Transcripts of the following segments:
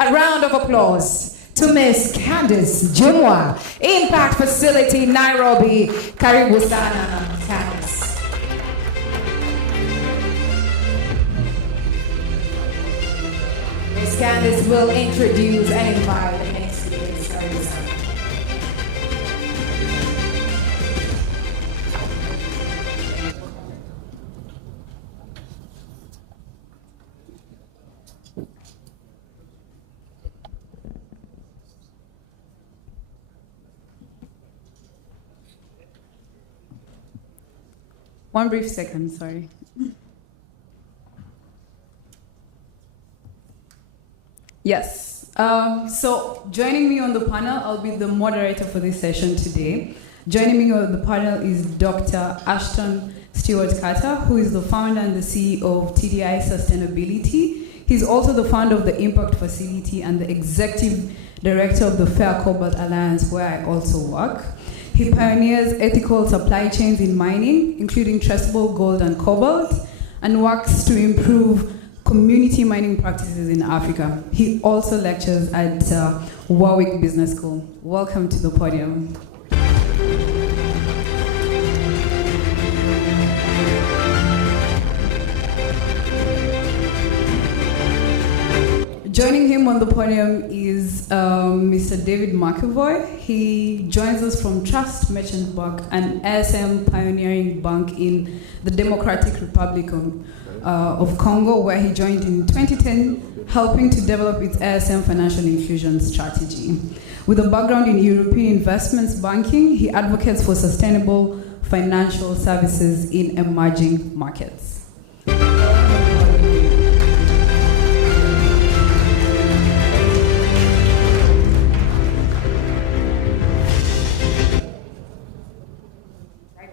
A round of applause to Miss Candice Jumwa, Impact Facility, Nairobi. Karibu sana, Candice. Miss Candice will introduce and invite the next speakers. Karibu sana. One brief second, sorry. Yes, so joining me on the panel, I'll be the moderator for this session today. Joining me on the panel is Dr. Ashton Stewart-Carter, who is the founder and the CEO of TDI Sustainability. He's also the founder of the Impact Facility and the executive director of the Fair Cobalt Alliance, where I also work. He pioneers ethical supply chains in mining, including traceable gold and cobalt, and works to improve community mining practices in Africa. He also lectures at Warwick Business School. Welcome to the podium. Joining him on the podium is Mr. David McAvoy. He joins us from Trust Merchant Bank, an ASM pioneering bank in the Democratic Republic of Congo, where he joined in 2010, helping to develop its ASM financial inclusion strategy. With a background in European investments banking, he advocates for sustainable financial services in emerging markets.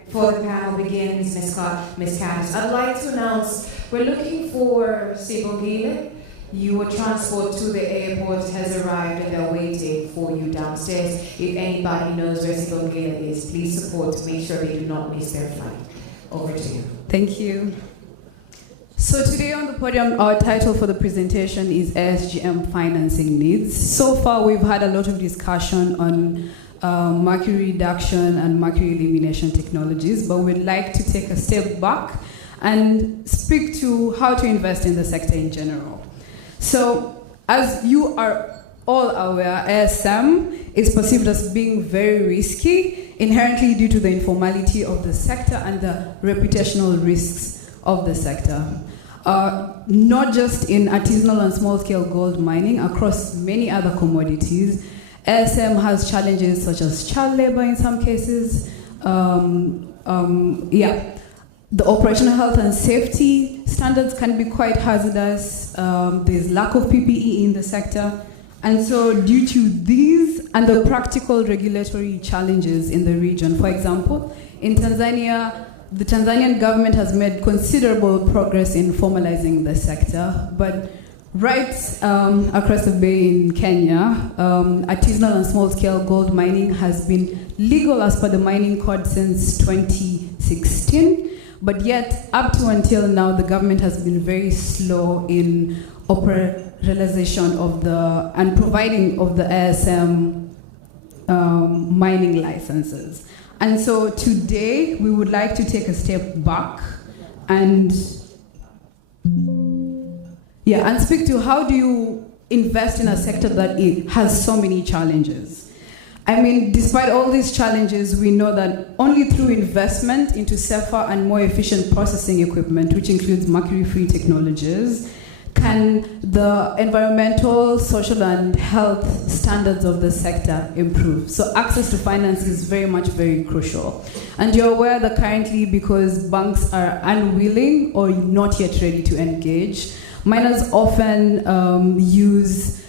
Before the panel begins, Ms. Candice, I'd like to announce we're looking for Sibongile. Your transport to the airport has arrived and they're waiting for you downstairs. If anybody knows where Sibongile is, please support to make sure they do not miss their flight. Over to you. Thank you. So today on the podium, our title for the presentation is ASGM Financing Needs. So far, we've had a lot of discussion on mercury reduction and mercury elimination technologies, but we'd like to take a step back and speak to how to invest in the sector in general. So, as you are all aware, ASM is perceived as being very risky, inherently due to the informality of the sector and the reputational risks of the sector. Not just in artisanal and small-scale gold mining, across many other commodities, ASM has challenges such as child labor in some cases. The operational health and safety standards can be quite hazardous. There's lack of PPE in the sector. And so due to these and the practical regulatory challenges in the region, for example, in Tanzania, the Tanzanian government has made considerable progress in formalizing the sector, but right across the bay in Kenya, artisanal and small-scale gold mining has been legal as per the mining code since 2016, but yet up to until now, the government has been very slow in operationalization of the and providing of the ASM mining licenses. And so today, we would like to take a step back and speak to how do you invest in a sector that it has so many challenges. I mean, despite all these challenges, we know that only through investment into safer and more efficient processing equipment, which includes mercury-free technologies, can the environmental, social, and health standards of the sector improve. So access to finance is very crucial. And you're aware that currently, because banks are unwilling or not yet ready to engage, miners often use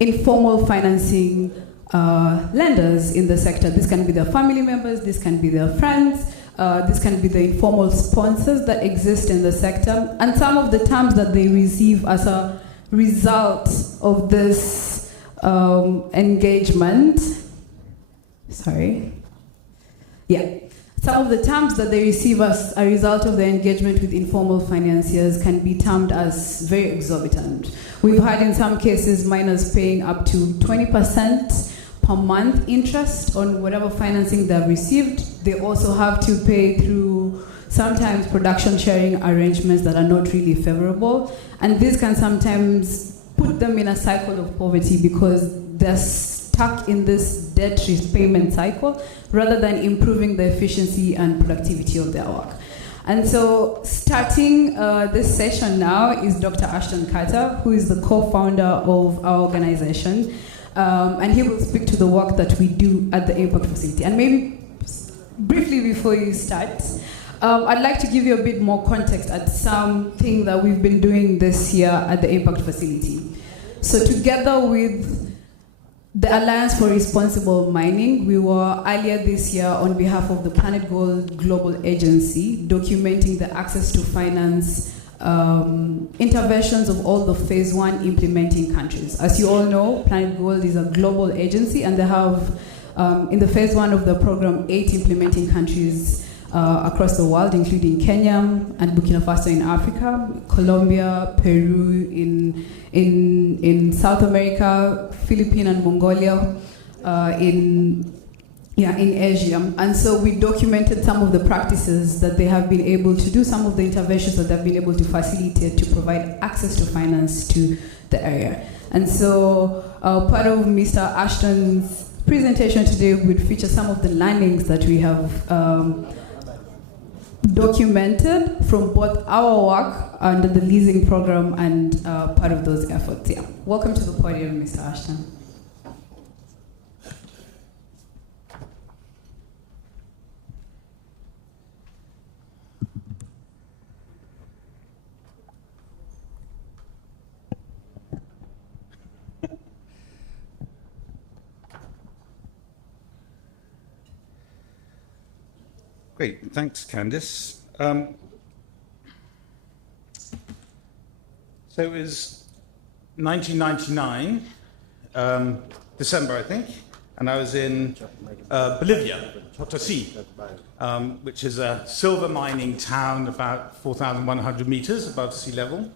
informal financing lenders in the sector. This can be their family members, this can be their friends, this can be the informal sponsors that exist in the sector. And some of the terms that they receive as a result of this engagement, Some of the terms that they receive as a result of their engagement with informal financiers can be termed as very exorbitant. We've had in some cases minors paying up to 20% per month interest on whatever financing they've received. They also have to pay through sometimes production sharing arrangements that are not really favorable. And this can sometimes put them in a cycle of poverty because they're stuck in this debt repayment cycle rather than improving the efficiency and productivity of their work. And so starting this session now is Dr. Ashton Carter, who is the co-founder of our organization. And he will speak to the work that we do at the Impact Facility. And maybe briefly before you start, I'd like to give you a bit more context at something that we've been doing this year at the Impact Facility. So together with the Alliance for Responsible Mining, we were earlier this year on behalf of the Planet Gold Global Agency documenting the access to finance interventions of all the phase 1 implementing countries. As you all know, Planet Gold is a global agency and they have, in the phase 1 of the program, 8 implementing countries across the world, including Kenya and Burkina Faso in Africa, Colombia, Peru in South America, Philippines and Mongolia in Asia. And so we documented some of the practices that they have been able to do, some of the interventions that they've been able to facilitate to provide access to finance to the area. And so part of Mr. Ashton's presentation today would feature some of the learnings that we have documented from both our work under the leasing program and part of those efforts. Yeah. Welcome to the podium, Mr. Ashton. Great, thanks, Candice. So it was 1999, December, I think, and I was in Bolivia, Potosí, which is a silver mining town about 4,100 meters above sea level.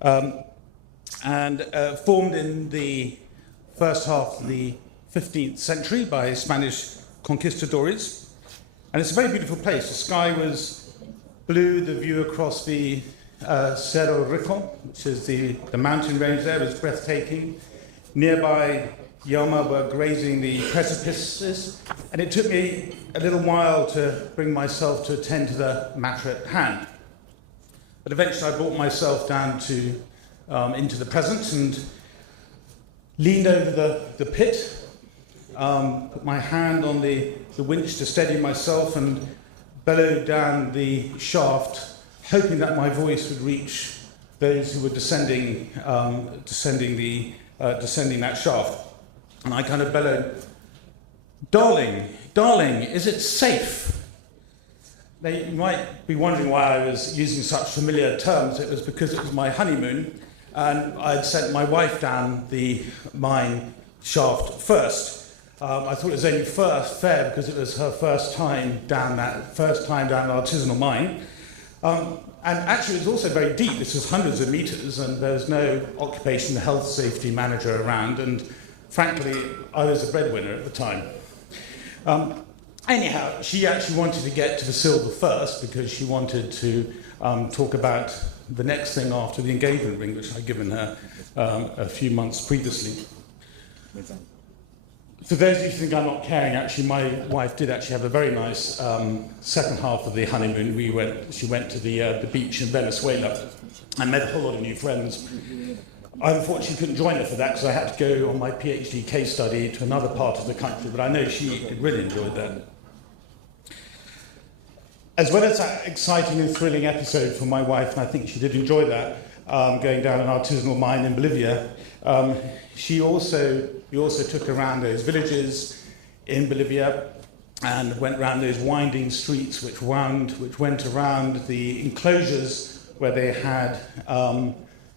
And formed in the first half of the 15th century by Spanish conquistadores. And it's a very beautiful place. The sky was blue, the view across the Cerro Rico, which is the mountain range there, was breathtaking. Nearby, llama were grazing the precipices, and it took me a little while to bring myself to attend to the matter at hand. But eventually I brought myself down to into the present and leaned over the pit, put my hand on the winch to steady myself and bellowed down the shaft, hoping that my voice would reach those who were descending that shaft. And I kind of bellowed, darling, is it safe? Now, you might be wondering why I was using such familiar terms. It was because it was my honeymoon, and I'd sent my wife down the mine shaft first. I thought it was only fair because it was her first time down an artisanal mine. And actually it was also very deep. This was hundreds of meters and there was no occupational health safety manager around, and frankly, I was the breadwinner at the time. Anyhow, she actually wanted to get to the silver first because she wanted to talk about the next thing after the engagement ring, which I'd given her a few months previously. For those of you who think I'm not caring, actually, my wife did actually have a very nice second half of the honeymoon. She went to the beach in Venezuela and met a whole lot of new friends. I unfortunately couldn't join her for that because I had to go on my PhD case study to another part of the country, but I know she really enjoyed that. As well as that exciting and thrilling episode for my wife, and I think she did enjoy that, going down an artisanal mine in Bolivia, we also took her around those villages in Bolivia and went around those winding streets which went around the enclosures where they had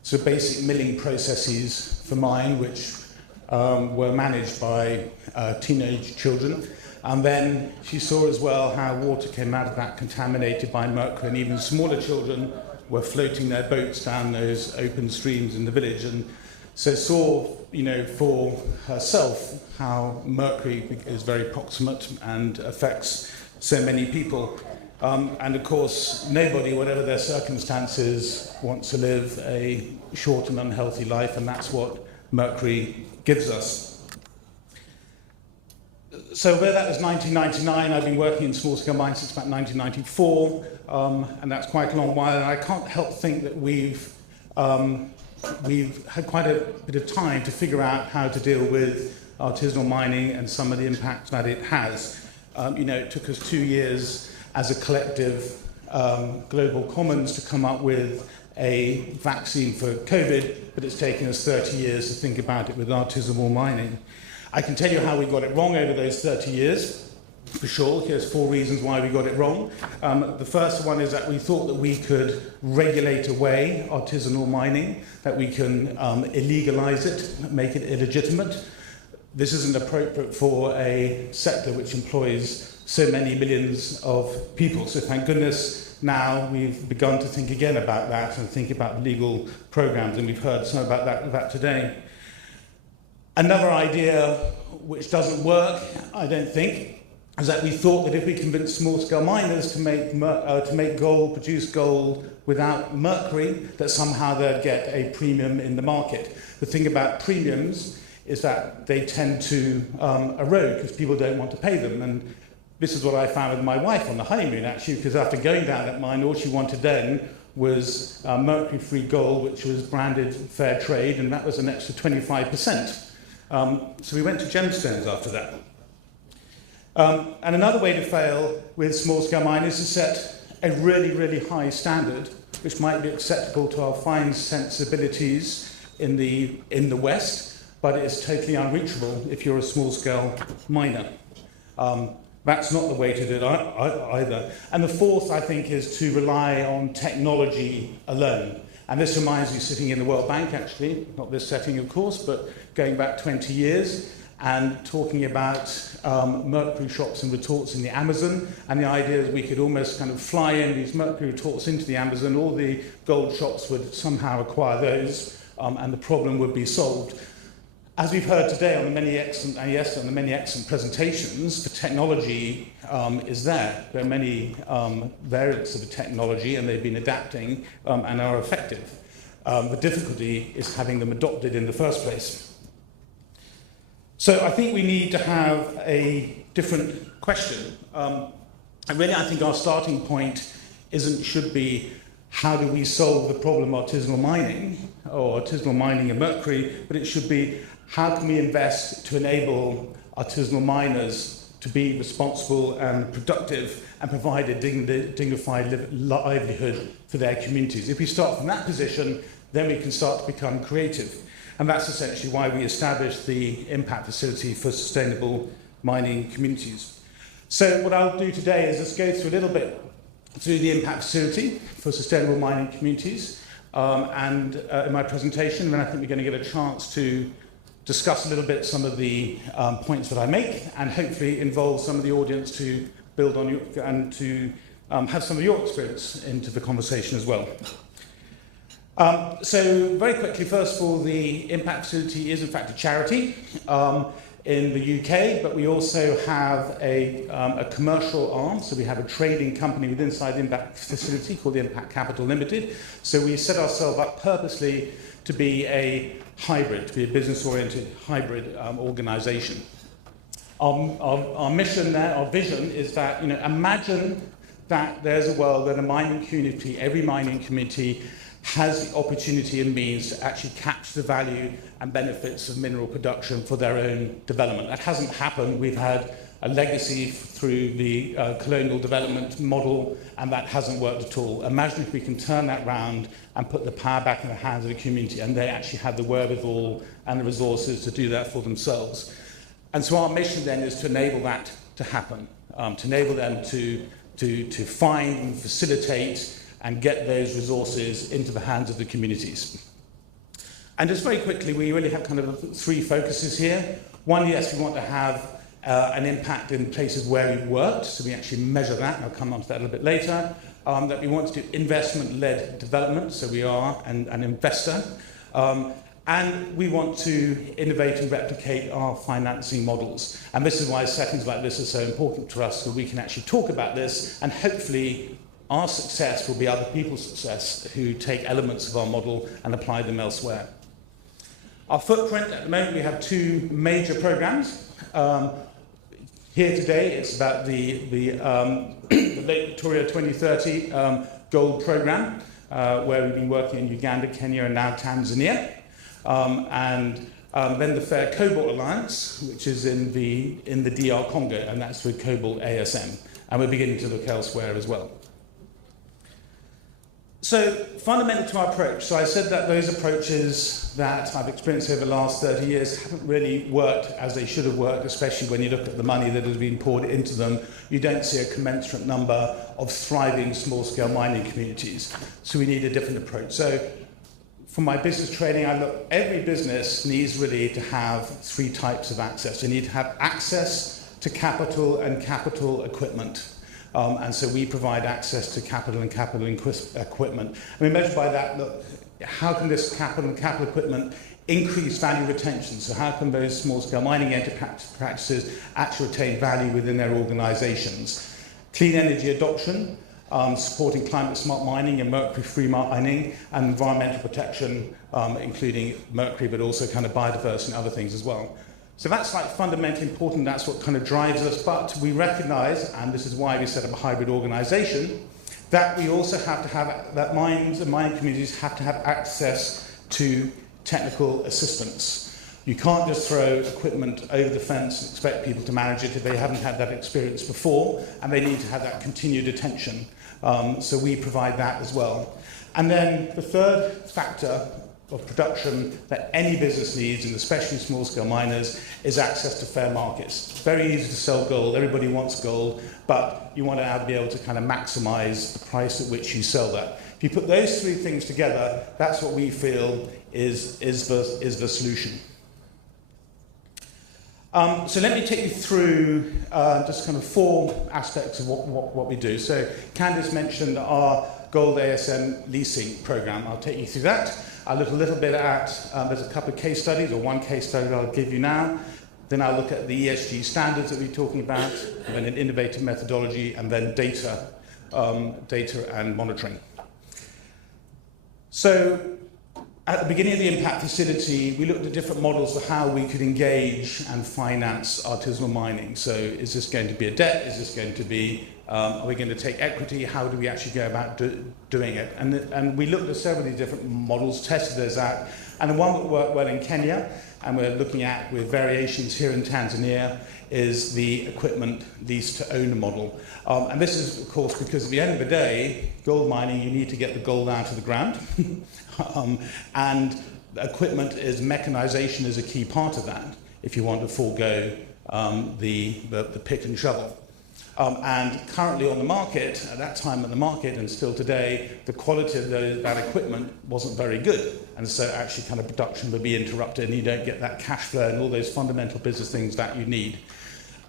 sort of basic milling processes for mine, which were managed by teenage children. And then she saw as well how water came out of that contaminated by mercury, and even smaller children were floating their boats down those open streams in the village. And so saw, for herself how mercury is very proximate and affects so many people. And of course, nobody, whatever their circumstances, wants to live a short and unhealthy life, and that's what mercury gives us. So where that was 1999, I've been working in small-scale mines since about 1994, and that's quite a long while, and I can't help think that we've had quite a bit of time to figure out how to deal with artisanal mining and some of the impacts that it has. It took us 2 years as a collective global commons to come up with a vaccine for COVID, but it's taken us 30 years to think about it with artisanal mining. I can tell you how we got it wrong over those 30 years, for sure. Here's 4 reasons why we got it wrong. The first one is that we thought that we could regulate away artisanal mining, that we can illegalize it, make it illegitimate. This isn't appropriate for a sector which employs so many millions of people. So thank goodness now we've begun to think again about that and think about legal programs, and we've heard some about that today. Another idea which doesn't work, I don't think, is that we thought that if we convinced small-scale miners to make gold, produce gold without mercury, that somehow they'd get a premium in the market. The thing about premiums is that they tend to erode because people don't want to pay them. And this is what I found with my wife on the honeymoon, actually, because after going down that mine, all she wanted then was mercury-free gold, which was branded fair trade, and that was an extra 25%. So we went to gemstones after that. And another way to fail with small-scale mining is to set a really, really high standard, which might be acceptable to our fine sensibilities in the West, but it is totally unreachable if you're a small-scale miner. That's not the way to do it either. And the fourth, I think, is to rely on technology alone. And this reminds me, sitting in the World Bank, actually, not this setting, of course, but going back 20 years, and talking about mercury shops and retorts in the Amazon, and the idea is we could almost kind of fly in these mercury retorts into the Amazon, all the gold shops would somehow acquire those, and the problem would be solved. As we've heard today on the many excellent presentations, the technology is there. There are many variants of the technology, and they've been adapting and are effective. The difficulty is having them adopted in the first place. So I think we need to have a different question. And really, I think our starting point should be, how do we solve the problem of artisanal mining, or artisanal mining of mercury, but it should be, how can we invest to enable artisanal miners to be responsible and productive and provide a dignified livelihood for their communities? If we start from that position, then we can start to become creative. And that's essentially why we established the Impact Facility for Sustainable Mining Communities. So what I'll do today is just go through a little bit through the Impact Facility for Sustainable Mining Communities and in my presentation, then I think we're going to get a chance to discuss a little bit some of the points that I make, and hopefully involve some of the audience to build on and to have some of your experience into the conversation as well. So very quickly, first of all, the Impact Facility is in fact a charity in the UK, but we also have a commercial arm. So we have a trading company within the Impact Facility called the Impact Capital Limited. So we set ourselves up purposely to be a hybrid, to be a business-oriented hybrid organisation. Our mission there, our vision is that, imagine that there's a world where the mining community, every mining community, has the opportunity and means to actually capture the value and benefits of mineral production for their own development. That hasn't happened. We've had a legacy through the colonial development model, and that hasn't worked at all. Imagine if we can turn that round and put the power back in the hands of the community, and they actually have the wherewithal and the resources to do that for themselves. And so our mission then is to enable that to happen, to enable them to find and facilitate and get those resources into the hands of the communities. And just very quickly, we really have kind of three focuses here. One, yes, we want to have an impact in places where we've worked, so we actually measure that, and I'll come on to that a little bit later. That we want to do investment-led development, so we are an investor. And we want to innovate and replicate our financing models. And this is why settings like this are so important to us, so we can actually talk about this, and hopefully our success will be other people's success who take elements of our model and apply them elsewhere. Our footprint, at the moment, we have two major programs. Here today, it's about the Lake Victoria 2030 Gold Program, where we've been working in Uganda, Kenya, and now Tanzania. Then the Fair Cobalt Alliance, which is in the DR Congo, and that's with Cobalt ASM. And we're beginning to look elsewhere as well. So, fundamental to our approach, so I said that those approaches that I've experienced over the last 30 years haven't really worked as they should have worked, especially when you look at the money that has been poured into them. You don't see a commensurate number of thriving small-scale mining communities. So we need a different approach. So from my business training, I look, every business needs really to have three types of access. They need to have access to capital and capital equipment. And so we provide access to capital and capital equipment. And we measure by that, look, how can this capital and capital equipment increase value retention? So how can those small-scale mining practices actually retain value within their organizations? Clean energy adoption, supporting climate-smart mining and mercury-free mining, and environmental protection, including mercury, but also kind of biodiversity and other things as well. So that's like fundamentally important, that's what kind of drives us, but we recognize, and this is why we set up a hybrid organization, that we also have to have, that mines and mining communities have to have access to technical assistance. You can't just throw equipment over the fence and expect people to manage it if they haven't had that experience before, and they need to have that continued attention. So we provide that as well. And then the third factor of production that any business needs, and especially small-scale miners, is access to fair markets. It's very easy to sell gold. Everybody wants gold, but you want to be able to kind of maximize the price at which you sell that. If you put those three things together, that's what we feel is the solution. So let me take you through just kind of four aspects of what we do. So Candice mentioned our Gold ASM leasing program. I'll take you through that. I'll look a little bit at, there's a couple of case studies, or one case study that I'll give you now. Then I'll look at the ESG standards that we're talking about, and then an innovative methodology, and then data and monitoring. So at the beginning of the impact facility, we looked at different models for how we could engage and finance artisanal mining. So is this going to be a debt? Is this going to be, are we going to take equity? How do we actually go about doing it? And we looked at several of these different models, tested those out. And the one that worked well in Kenya, and we're looking at with variations here in Tanzania, is the equipment lease to own model. And this is, of course, because at the end of the day, gold mining, you need to get the gold out of the ground. And equipment is, mechanization is a key part of that, if you want to forego the pick and shovel. And currently on the market, at that time on the market and still today, the quality of that equipment wasn't very good. And so actually kind of production would be interrupted and you don't get that cash flow and all those fundamental business things that you need.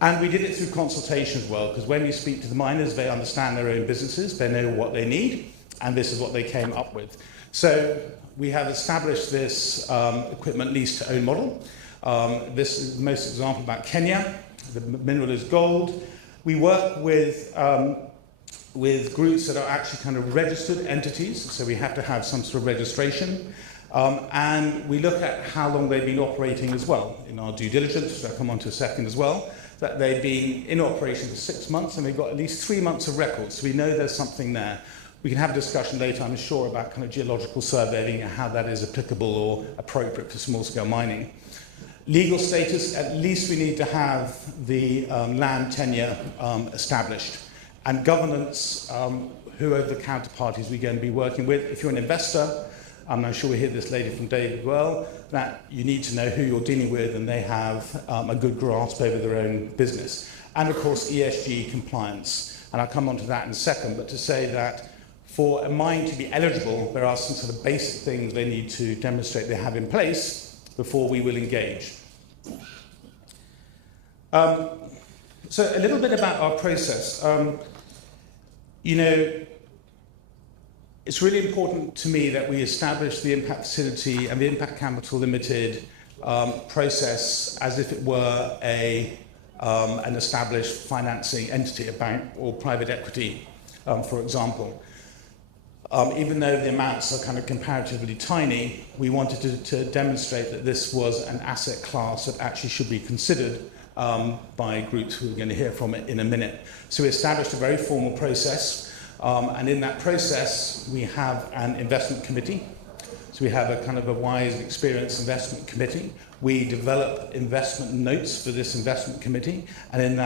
And we did it through consultation as well, because when you speak to the miners, they understand their own businesses, they know what they need, and this is what they came up with. So we have established this equipment lease to own model. This is the most example about Kenya. The mineral is gold. We work with groups that are actually kind of registered entities, so we have to have some sort of registration. And we look at how long they've been operating as well in our due diligence, which I'll come on to a second as well, that they've been in operation for 6 months and they've got at least 3 months of records, so we know there's something there. We can have a discussion later, I'm sure, about kind of geological surveying and how that is applicable or appropriate for small-scale mining. Legal status, at least we need to have the land tenure established. And governance, who are the counterparties we're going to be working with. If you're an investor, I'm sure we hear this later from Dave as well, that you need to know who you're dealing with and they have a good grasp over their own business. And of course, ESG compliance. And I'll come on to that in a second, but to say that for a mine to be eligible, there are some sort of basic things they need to demonstrate they have in place before we will engage. So a little bit about our process. It's really important to me that we establish the impact facility and the impact capital limited process as if it were an established financing entity, a bank or private equity, for example. Even though the amounts are kind of comparatively tiny, we wanted to demonstrate that this was an asset class that actually should be considered by groups who are going to hear from it in a minute. So we established a very formal process, and in that process we have an investment committee. So we have a kind of a wise and experienced investment committee. We develop investment notes for this investment committee, and in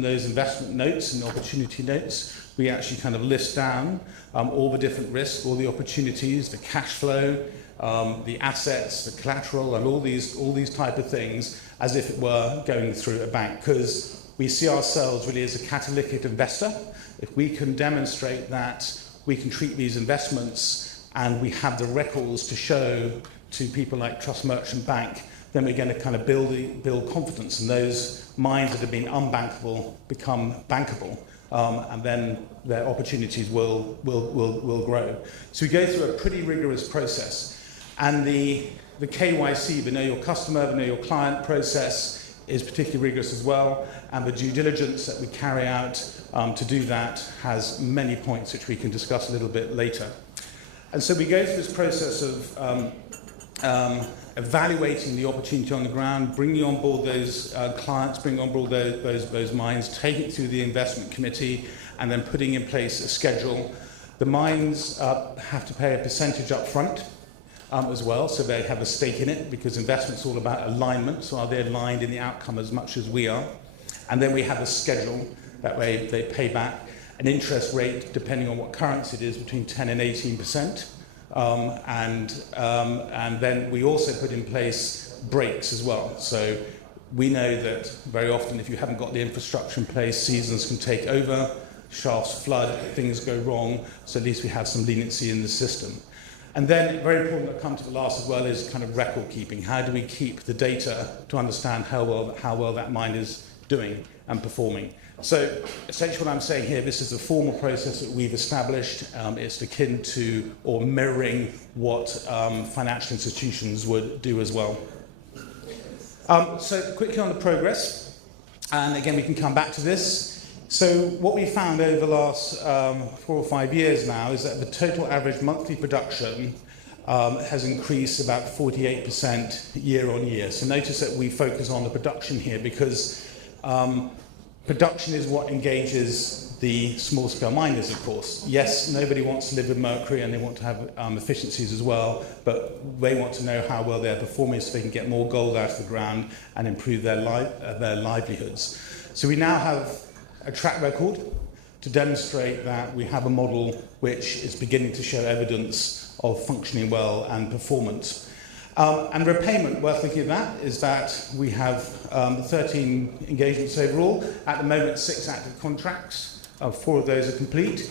those investment notes and opportunity notes, we actually kind of list down all the different risks, all the opportunities, the cash flow, the assets, the collateral, and all these type of things, as if it were going through a bank, because we see ourselves really as a catalytic investor. If we can demonstrate that we can treat these investments and we have the records to show to people like Trust Merchant Bank, then we're going to kind of build confidence, and those mines that have been unbankable become bankable, and then their opportunities will grow. So we go through a pretty rigorous process, and the KYC, the Know Your Customer, the Know Your Client process is particularly rigorous as well, and the due diligence that we carry out to do that has many points which we can discuss a little bit later. And so we go through this process of evaluating the opportunity on the ground, bringing on board those clients, bringing on board those mines, taking it through the investment committee, and then putting in place a schedule. The mines have to pay a percentage up front as well, so they have a stake in it, because investment's all about alignment, so are they aligned in the outcome as much as we are? And then we have a schedule, that way they pay back an interest rate, depending on what currency it is, between 10 and 18%. And then we also put in place breaks as well. So we know that very often if you haven't got the infrastructure in place, seasons can take over, shafts flood, things go wrong, so at least we have some leniency in the system. And then, very important to come to the last as well, is kind of record keeping. How do we keep the data to understand how well that mine is doing and performing? So essentially what I'm saying here, this is a formal process that we've established. It's akin to or mirroring what financial institutions would do as well. So quickly on the progress, and again we can come back to this. So what we found over the last 4 or 5 years now is that the total average monthly production has increased about 48% year on year. So notice that we focus on the production here because production is what engages the small-scale miners, of course. Yes, nobody wants to live with mercury and they want to have efficiencies as well, but they want to know how well they're performing so they can get more gold out of the ground and improve their livelihoods. So we now have a track record to demonstrate that we have a model which is beginning to show evidence of functioning well and performance. And repayment, worth looking at that, is that we have 13 engagements overall. At the moment, 6 active contracts. 4 of those are complete.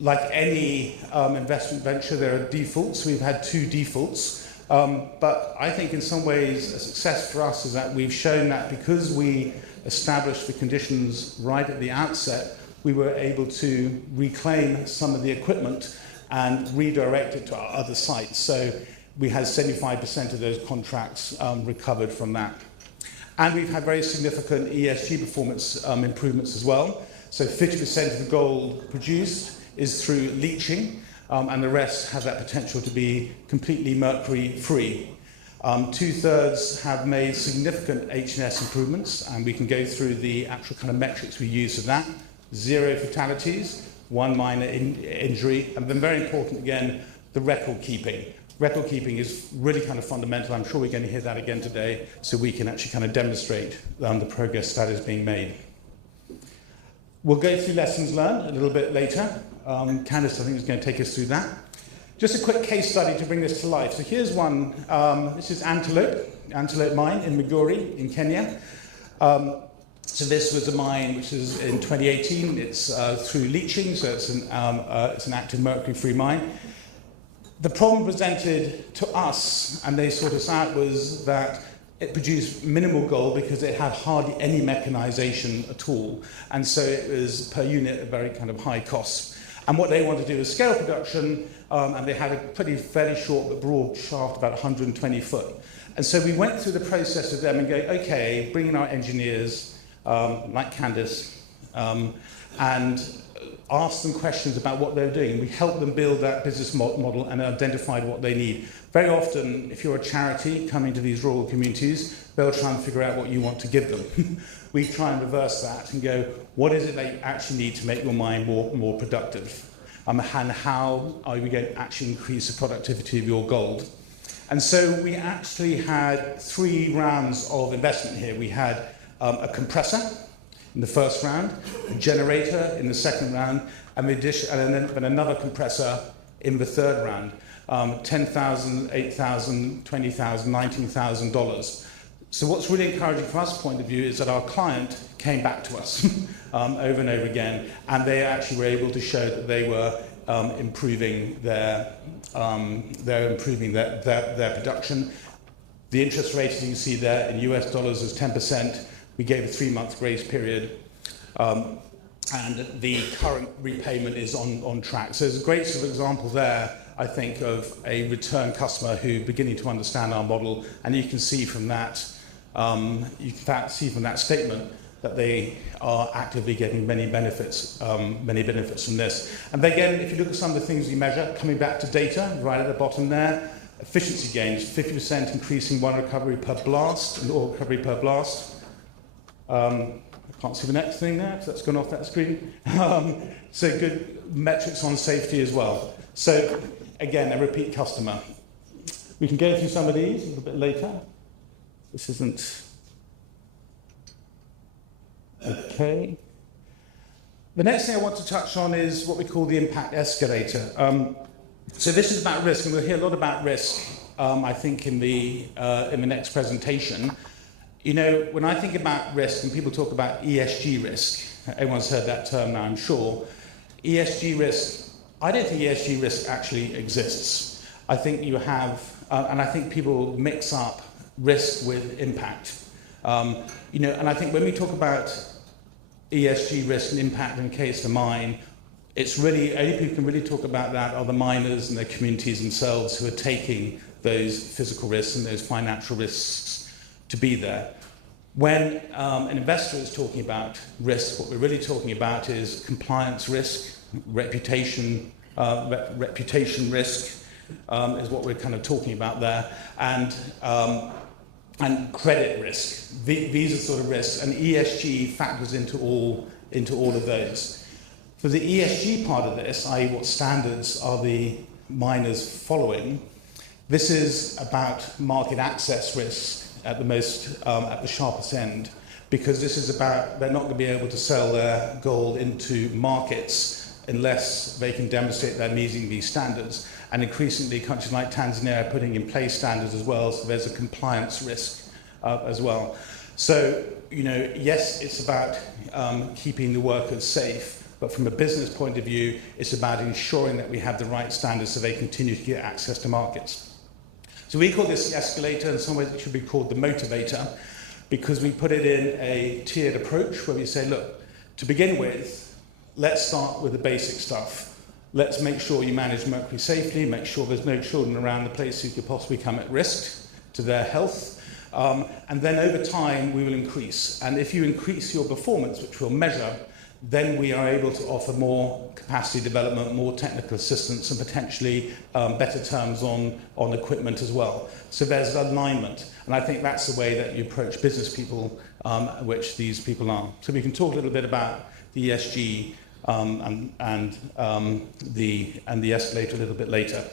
Like any investment venture, there are defaults. We've had 2 defaults. But I think in some ways a success for us is that we've shown that because we established the conditions right at the outset, we were able to reclaim some of the equipment and redirect it to our other sites. So we had 75% of those contracts recovered from that. And we've had very significant ESG performance improvements as well. So 50% of the gold produced is through leaching, and the rest has that potential to be completely mercury-free. 2/3 have made significant H&S improvements, and we can go through the actual kind of metrics we use for that. 0 fatalities, 1 minor injury, and then very important again, the record keeping. Record keeping is really kind of fundamental. I'm sure we're going to hear that again today, so we can actually kind of demonstrate the progress that is being made. We'll go through lessons learned a little bit later. Candice, I think, is going to take us through that. Just a quick case study to bring this to life. So here's one. This is Antelope Mine in Migori in Kenya. So this was a mine which is in 2018. It's through leaching, so it's an active mercury-free mine. The problem presented to us, and they sought us out, was that it produced minimal gold because it had hardly any mechanization at all. And so it was per unit a very kind of high cost. And what they wanted to do was scale production, and they had a fairly short but broad shaft, about 120 foot. And so we went through the process with them and go, okay, bring in our engineers, like Candice, and ask them questions about what they're doing. We helped them build that business model and identified what they need. Very often, if you're a charity coming to these rural communities, they'll try and figure out what you want to give them. We try and reverse that and go, what is it they actually need to make your mine more productive? And how are we going to actually increase the productivity of your gold? And so we actually had 3 rounds of investment here. We had a compressor in the first round, a generator in the second round, and then another compressor in the third round. $10,000, $8,000, $20,000, $19,000. So what's really encouraging from our point of view is that our client came back to us over and over again, and they actually were able to show that they were improving their production. The interest rate, as you can see there, in US dollars is 10%. We gave a 3-month grace period, and the current repayment is on track. So there's a great sort of example there, I think, of a return customer who beginning to understand our model, and you can see from that, statement that they are actively getting many benefits from this. And again, if you look at some of the things we measure, coming back to data, right at the bottom there, efficiency gains, 50% increasing one recovery per blast, and ore recovery per blast. I can't see the next thing there, so that's gone off that screen. So good metrics on safety as well. So again, a repeat customer. We can go through some of these a little bit later. This isn't okay. The next thing I want to touch on is what we call the impact escalator. So this is about risk, and we'll hear a lot about risk, I think, in the next presentation. You know, when I think about risk, and people talk about ESG risk, everyone's heard that term now, I'm sure. ESG risk, I don't think ESG risk actually exists. I think you have, and I think people mix up risk with impact. You know, and I think when we talk about ESG risk and impact in case of the mine, it's really, only people who can really talk about that are the miners and their communities themselves who are taking those physical risks and those financial risks to be there. When an investor is talking about risk, what we're really talking about is compliance risk, reputation risk is what we're kind of talking about there, and credit risk. These are sort of risks, and ESG factors into all of those. For the ESG part of this, i.e. what standards are the miners following, this is about market access risk at the sharpest end, because this is about they're not going to be able to sell their gold into markets unless they can demonstrate they're meeting these standards. And increasingly, countries like Tanzania are putting in place standards as well, so there's a compliance risk as well. So, you know, yes, it's about keeping the workers safe, but from a business point of view, it's about ensuring that we have the right standards so they continue to get access to markets. So we call this the escalator, in some ways it should be called the motivator, because we put it in a tiered approach where we say, look, to begin with, let's start with the basic stuff. Let's make sure you manage mercury safely, make sure there's no children around the place who could possibly come at risk to their health. And then over time, we will increase. And if you increase your performance, which we'll measure, then we are able to offer more capacity development, more technical assistance, and potentially better terms on equipment as well. So there's alignment. And I think that's the way that you approach business people, which these people are. So we can talk a little bit about the ESG and the escalator a little bit later.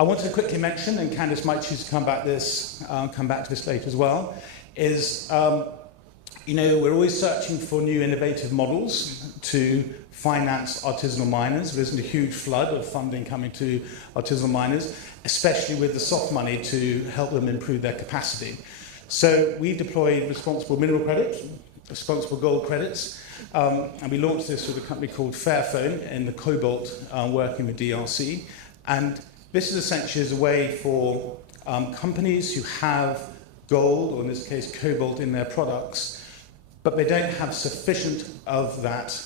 I wanted to quickly mention, and Candice might choose to come back to this later as well, is you know, we're always searching for new innovative models to finance artisanal miners. There isn't a huge flood of funding coming to artisanal miners, especially with the soft money to help them improve their capacity. So we've deployed responsible mineral credit responsible gold credits. And we launched this with a company called Fairphone in the cobalt, working with DRC. And this is essentially as a way for companies who have gold, or in this case cobalt, in their products, but they don't have sufficient of that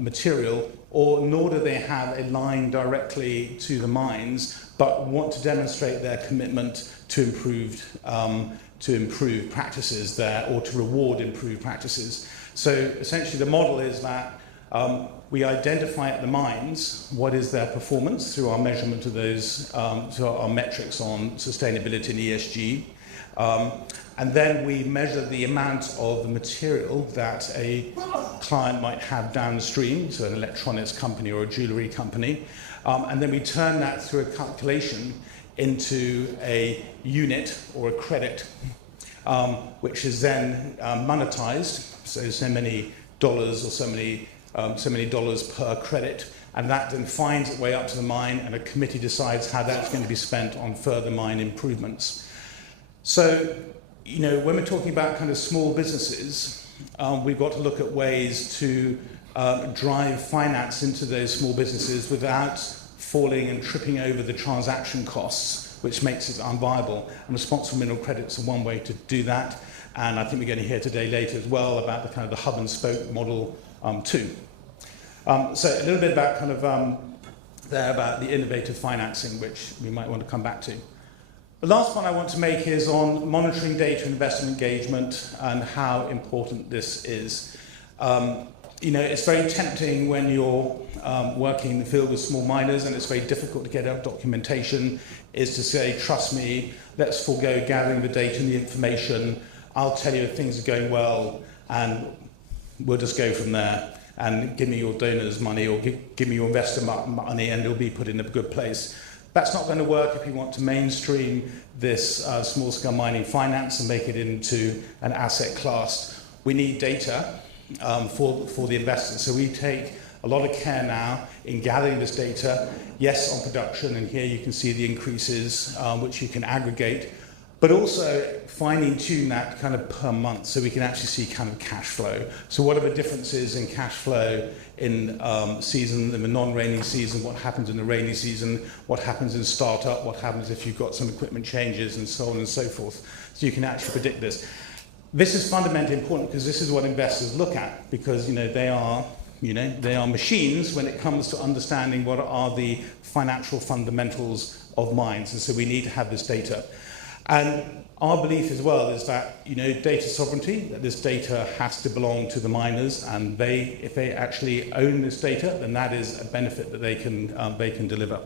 material, or nor do they have a line directly to the mines, but want to demonstrate their commitment to improve practices there, or to reward improved practices. So essentially the model is that we identify at the mines what is their performance through our measurement of those, through our metrics on sustainability and ESG. And then we measure the amount of the material that a client might have downstream, so an electronics company or a jewelry company. And then we turn that through a calculation into a unit or a credit, which is then monetized, so many dollars or so many dollars per credit, and that then finds its way up to the mine, and a committee decides how that's going to be spent on further mine improvements. So, you know, when we're talking about kind of small businesses, we've got to look at ways to drive finance into those small businesses without falling and tripping over the transaction costs, which makes it unviable. And responsible mineral credits are one way to do that. And I think we're going to hear today later as well about the kind of the hub and spoke model too. So a little bit about kind of there about the innovative financing, which we might want to come back to. The last point I want to make is on monitoring data and investment engagement and how important this is. You know, it's very tempting when you're working in the field with small miners, and it's very difficult to get out documentation, is to say, trust me, let's forego gathering the data and the information. I'll tell you if things are going well, and we'll just go from there. And give me your donors' money, or give me your investor money, and it'll be put in a good place. That's not going to work if you want to mainstream this small-scale mining finance and make it into an asset class. We need data for the investors. So we take a lot of care now in gathering this data, yes, on production, and here you can see the increases which you can aggregate, but also finding tune that kind of per month so we can actually see kind of cash flow. So what are the differences in cash flow in season, in the non-rainy season, what happens in the rainy season, what happens in startup, what happens if you've got some equipment changes, and so on and so forth. So you can actually predict this. This is fundamentally important because this is what investors look at, because they are machines when it comes to understanding what are the financial fundamentals of mines, and so we need to have this data. And our belief as well is that, data sovereignty, that this data has to belong to the miners, and if they actually own this data, then that is a benefit that they can deliver.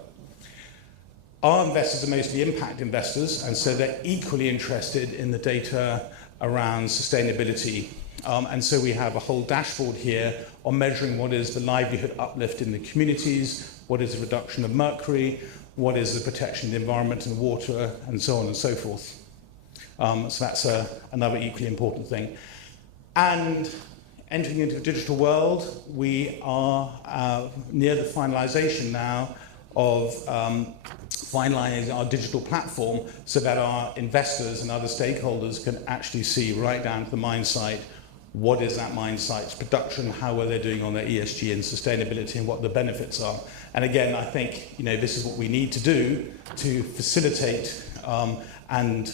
Our investors are mostly impact investors, and so they're equally interested in the data around sustainability. And so we have a whole dashboard here on measuring what is the livelihood uplift in the communities, what is the reduction of mercury, what is the protection of the environment and water, and so on and so forth. So that's another equally important thing. And entering into a digital world, we are near the finalization now of finalizing our digital platform so that our investors and other stakeholders can actually see right down to the mine site what is that mine site's production, how well they're doing on their ESG and sustainability, and what the benefits are. And again, I think this is what we need to do to facilitate and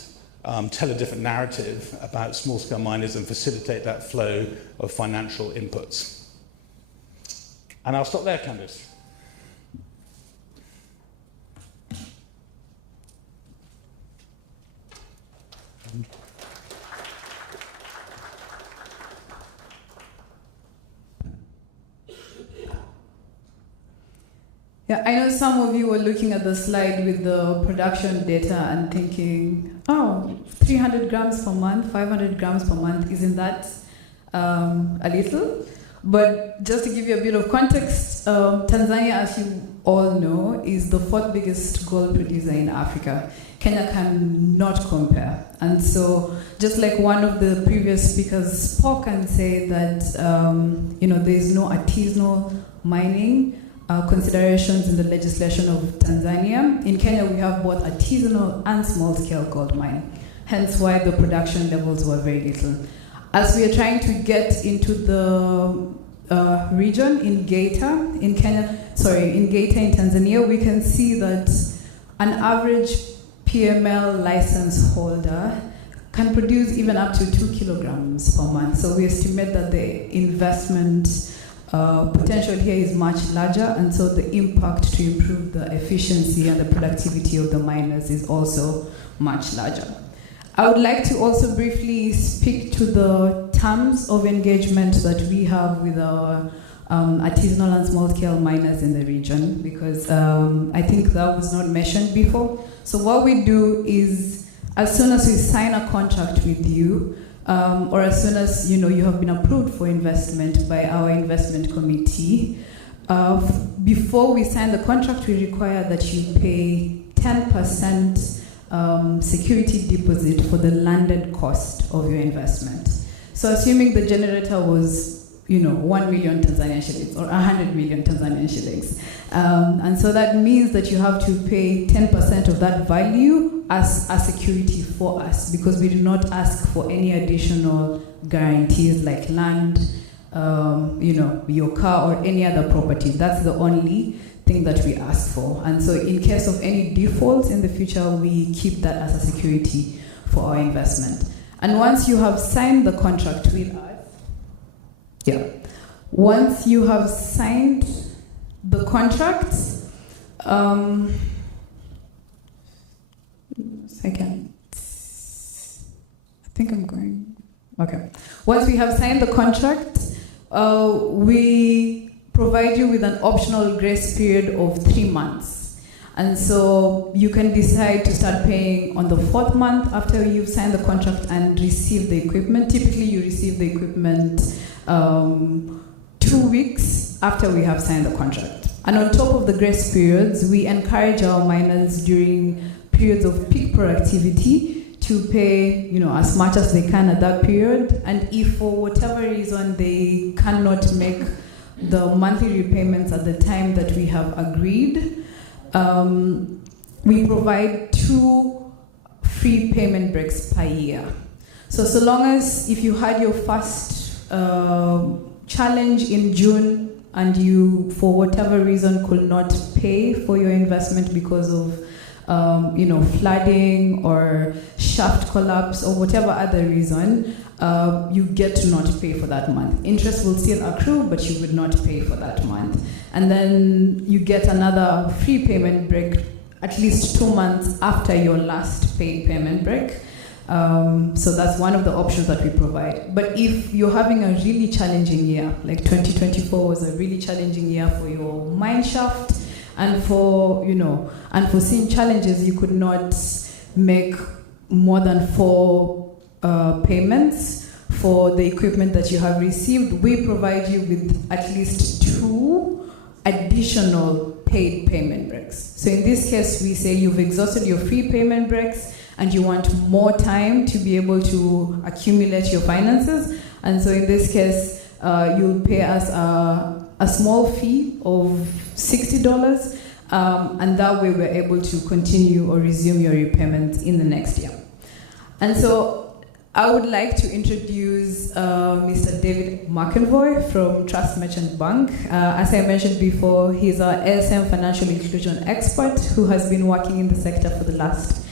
tell a different narrative about small-scale miners and facilitate that flow of financial inputs. And I'll stop there, Candice. Yeah, I know some of you were looking at the slide with the production data and thinking, oh, 300 grams per month, 500 grams per month, isn't that a little? But just to give you a bit of context, Tanzania, as you all know, is the fourth biggest gold producer in Africa. Kenya cannot compare. And so, just like one of the previous speakers spoke and said that, there is no artisanal mining considerations in the legislation of Tanzania. In Kenya, we have both artisanal and small-scale gold mining, hence why the production levels were very little. As we are trying to get into the region in Geita, in Tanzania, we can see that an average PML license holder can produce even up to 2 kilograms per month. So we estimate that the investment potential here is much larger, and so the impact to improve the efficiency and the productivity of the miners is also much larger. I would like to also briefly speak to the terms of engagement that we have with our artisanal and small-scale miners in the region, because I think that was not mentioned before. So what we do is, as soon as we sign a contract with you, or as soon as you have been approved for investment by our investment committee, before we sign the contract, we require that you pay 10% security deposit for the landed cost of your investment. So assuming the generator was 1 million Tanzanian shillings or 100 million Tanzanian shillings. And so that means that you have to pay 10% of that value as a security for us, because we do not ask for any additional guarantees like land, your car or any other property. That's the only thing that we ask for. And so in case of any defaults in the future, we keep that as a security for our investment. And once you have signed the contract with us, once you have signed the contract, Once we have signed the contract, we provide you with an optional grace period of 3 months. And so you can decide to start paying on the 4th month after you've signed the contract and receive the equipment. Typically, you receive the equipment 2 weeks after we have signed the contract. And on top of the grace periods, we encourage our miners during periods of peak productivity to pay, as much as they can at that period. And if for whatever reason they cannot make the monthly repayments at the time that we have agreed, we provide 2 free payment breaks per year. So long as if you had your first challenge in June and you, for whatever reason, could not pay for your investment because of flooding or shaft collapse or whatever other reason, you get to not pay for that month. Interest will still accrue, but you would not pay for that month. And then you get another free payment break at least 2 months after your last paid payment break. So that's one of the options that we provide. But if you're having a really challenging year, like 2024 was a really challenging year for your mine shaft, and for unforeseen challenges, you could not make more than 4 payments for the equipment that you have received, we provide you with at least 2 additional paid payment breaks. So in this case, we say you've exhausted your free payment breaks and you want more time to be able to accumulate your finances. And so in this case, you'll pay us a small fee of $60, and that way we're able to continue or resume your repayment in the next year. And so I would like to introduce Mr. David McEnvoy from Trust Merchant Bank. As I mentioned before, he's our ASM financial inclusion expert who has been working in the sector for the last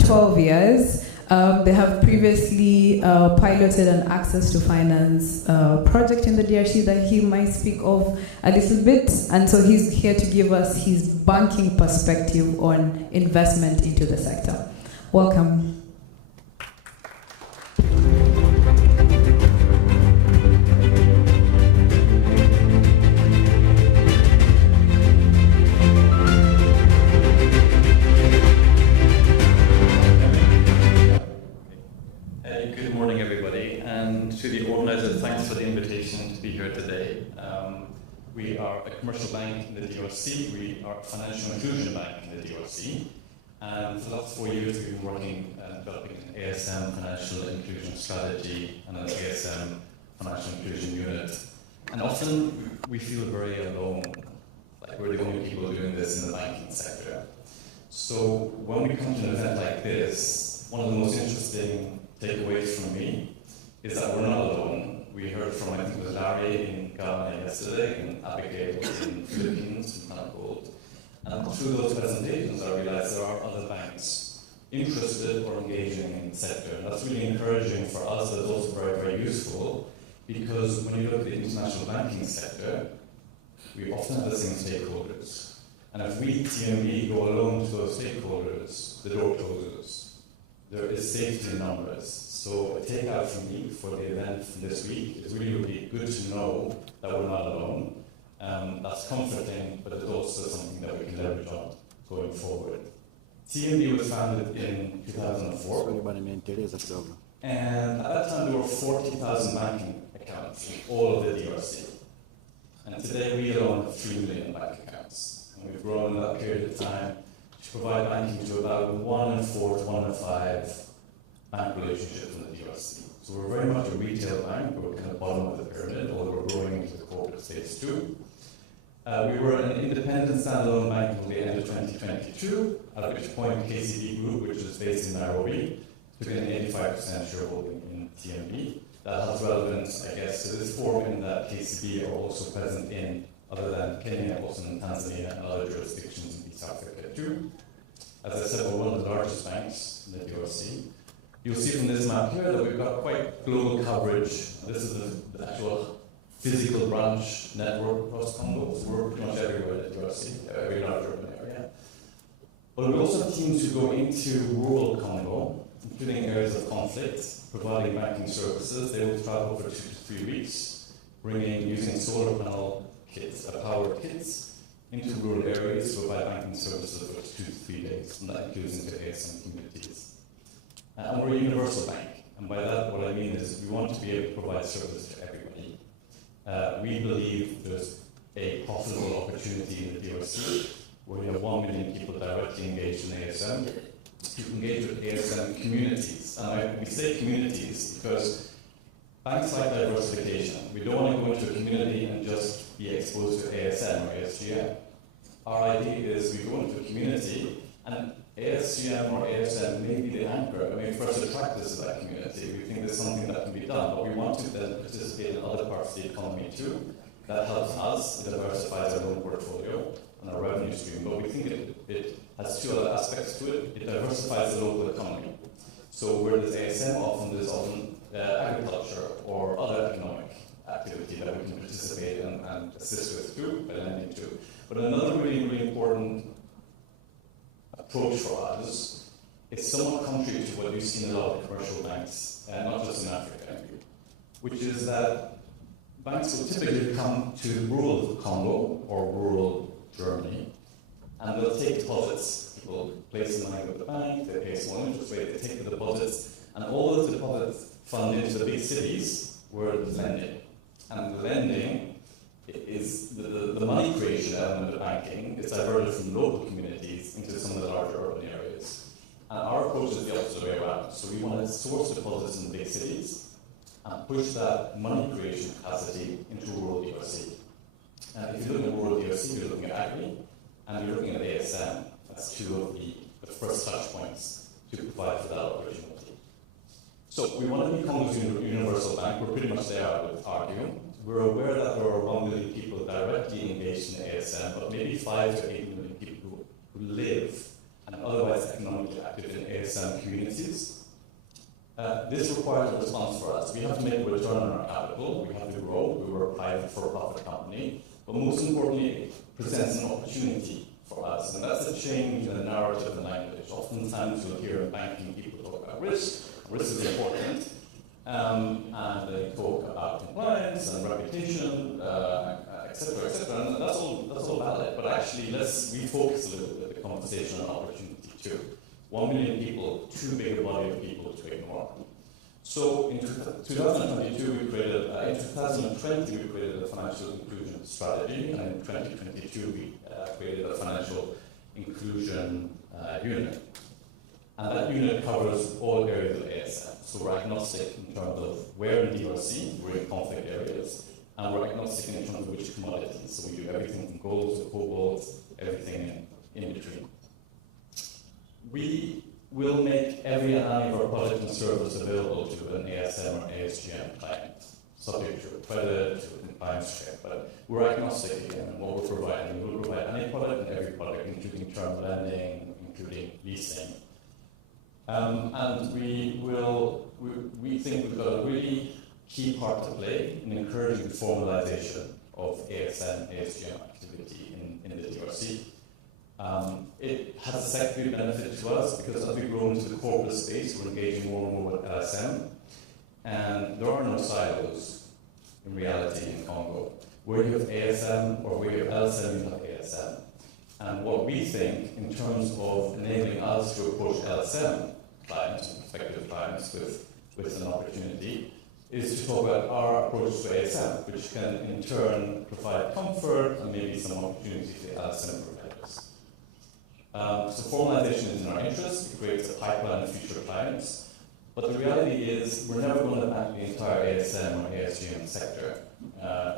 12 years. They have previously piloted an access to finance project in the DRC that he might speak of a little bit. And so he's here to give us his banking perspective on investment into the sector. Welcome. Good morning, everybody, and to the organizer, thanks for the invitation to be here today. We are a commercial bank in the DRC. We are a financial inclusion bank in the DRC. And for the last 4 years, we've been working developing an ASM financial inclusion strategy and an ASM financial inclusion unit. And often we feel very alone, like we're the only people doing this in the banking sector. So when we come to an event like this, one of the most interesting takeaways from me is that we're not alone. We heard from, I think it was Larry in Ghana yesterday, and Abigail in the Philippines, in Gold. And through those presentations, I realized there are other banks interested or engaging in the sector. And that's really encouraging for us, but it's also very, very useful, because when you look at the international banking sector, we often have the same stakeholders. And if we, TMB, go alone to those stakeholders, the door closes. There is safety in numbers. So a takeout from me for the event from this week is really, really good to know that we're not alone. That's comforting, but it's also something that we can leverage on going forward. TMB was founded in 2004. And at that time, there were 40,000 banking accounts in all of the DRC. And today, we alone have 3 million bank accounts. And we've grown in that period of time to provide banking to about 1 in 4 to 1 in 5 bank relationships in the DRC. So we're very much a retail bank. We're kind of bottom of the pyramid, although we're growing into the corporate space too. We were an independent standalone bank until the end of 2022, at which point KCB Group, which is based in Nairobi, took an 85% shareholding in TMB. That has relevance, I guess, to this forum in that KCB are also present in, other than Kenya, also in Tanzania and other jurisdictions in East Africa too. As I said, we're one of the largest banks in the DRC. You'll see from this map here that we've got quite global coverage. This is the actual physical branch network across Congo. So we're pretty much everywhere in the DRC, every large urban area. But we also have teams who go into rural Congo, including areas of conflict, providing banking services. They will travel for 2 to 3 weeks, using solar panel kits, powered kits, into rural areas to provide banking services for 2 to 3 days, and that includes into ASM communities. And we're a universal bank, and by that what I mean is we want to be able to provide service to everybody. We believe there's a possible opportunity in the DRC where we have 1 million people directly engaged in ASM. You can engage with ASM communities. And we say communities because banks like diversification. We don't want to go into a community and just be exposed to ASM or ASGM. Our idea is we go into a community and ASGM or ASM may be the anchor. I mean, first attract us to that community. We think there's something that can be done, but we want to then participate in other parts of the economy too. That helps us, it diversifies our own portfolio and our revenue stream, but we think it has 2 other aspects to it. It diversifies the local economy. So where there's ASM, there's often agriculture or other economic activity that we can participate in and assist with too, by lending to. But another really, really important approach for us is somewhat contrary to what you see in a lot of commercial banks, not just in Africa, which is that banks will typically come to rural Congo or rural Germany, and they'll take deposits. People place the money with the bank, they pay a small interest rate, they take the deposits, and all those deposits fund into the big cities where there's lending. And the lending is the money creation element of banking is diverted from local communities into some of the larger urban areas. And our approach is the opposite way around. So we want to source deposits in the big cities and push that money creation capacity into rural DRC. And if you look at rural DRC, you're looking at agri, and you're looking at ASM. That's 2 of the first touch points to provide for that opportunity. So we want to become a universal bank. We're pretty much there, I would argue. We're aware that there are 1 million people directly engaged in ASM, but maybe 5 to 8 million people who live and otherwise economically active in ASM communities. This requires a response for us. We have to make a return on our capital. We have to grow. We were a private for-profit company. But most importantly, it presents an opportunity for us. And that's a change in the narrative and language. Oftentimes you'll hear in banking people talk about risk. Risk is important. And they talk about compliance and reputation, et cetera, and that's all valid. But actually, let's refocus a little bit the conversation on opportunity too. 1 million people, too big a body of people to ignore. So in 2022, we created. In 2020, we created a financial inclusion strategy, and in 2022, we created a financial inclusion unit. And that unit covers all areas of ASM. So we're agnostic in terms of where in DRC, we're in conflict areas, and we're agnostic in terms of which commodities. So we do everything from gold to cobalt, everything in between. We we'll make every and any of our product and service available to an ASM or ASGM client, subject to a credit, to a compliance check, but we're agnostic in what we're providing. We'll provide any product and every product, including term lending, including leasing. And we think we've got a really key part to play in encouraging the formalization of ASM, ASGM activity in the DRC. It has a secondary benefit to us because as we grow into the corporate space, we're engaging more and more with LSM, and there are no silos in reality in Congo. Where you have ASM or where you have LSM, you have ASM. And what we think in terms of enabling us to approach LSM clients, prospective clients with an opportunity, is to talk about our approach to ASM, which can in turn provide comfort and maybe some opportunities to LSM providers. So formalization is in our interest. It creates a pipeline of future clients. But the reality is we're never going to bank the entire ASM or ASGM sector.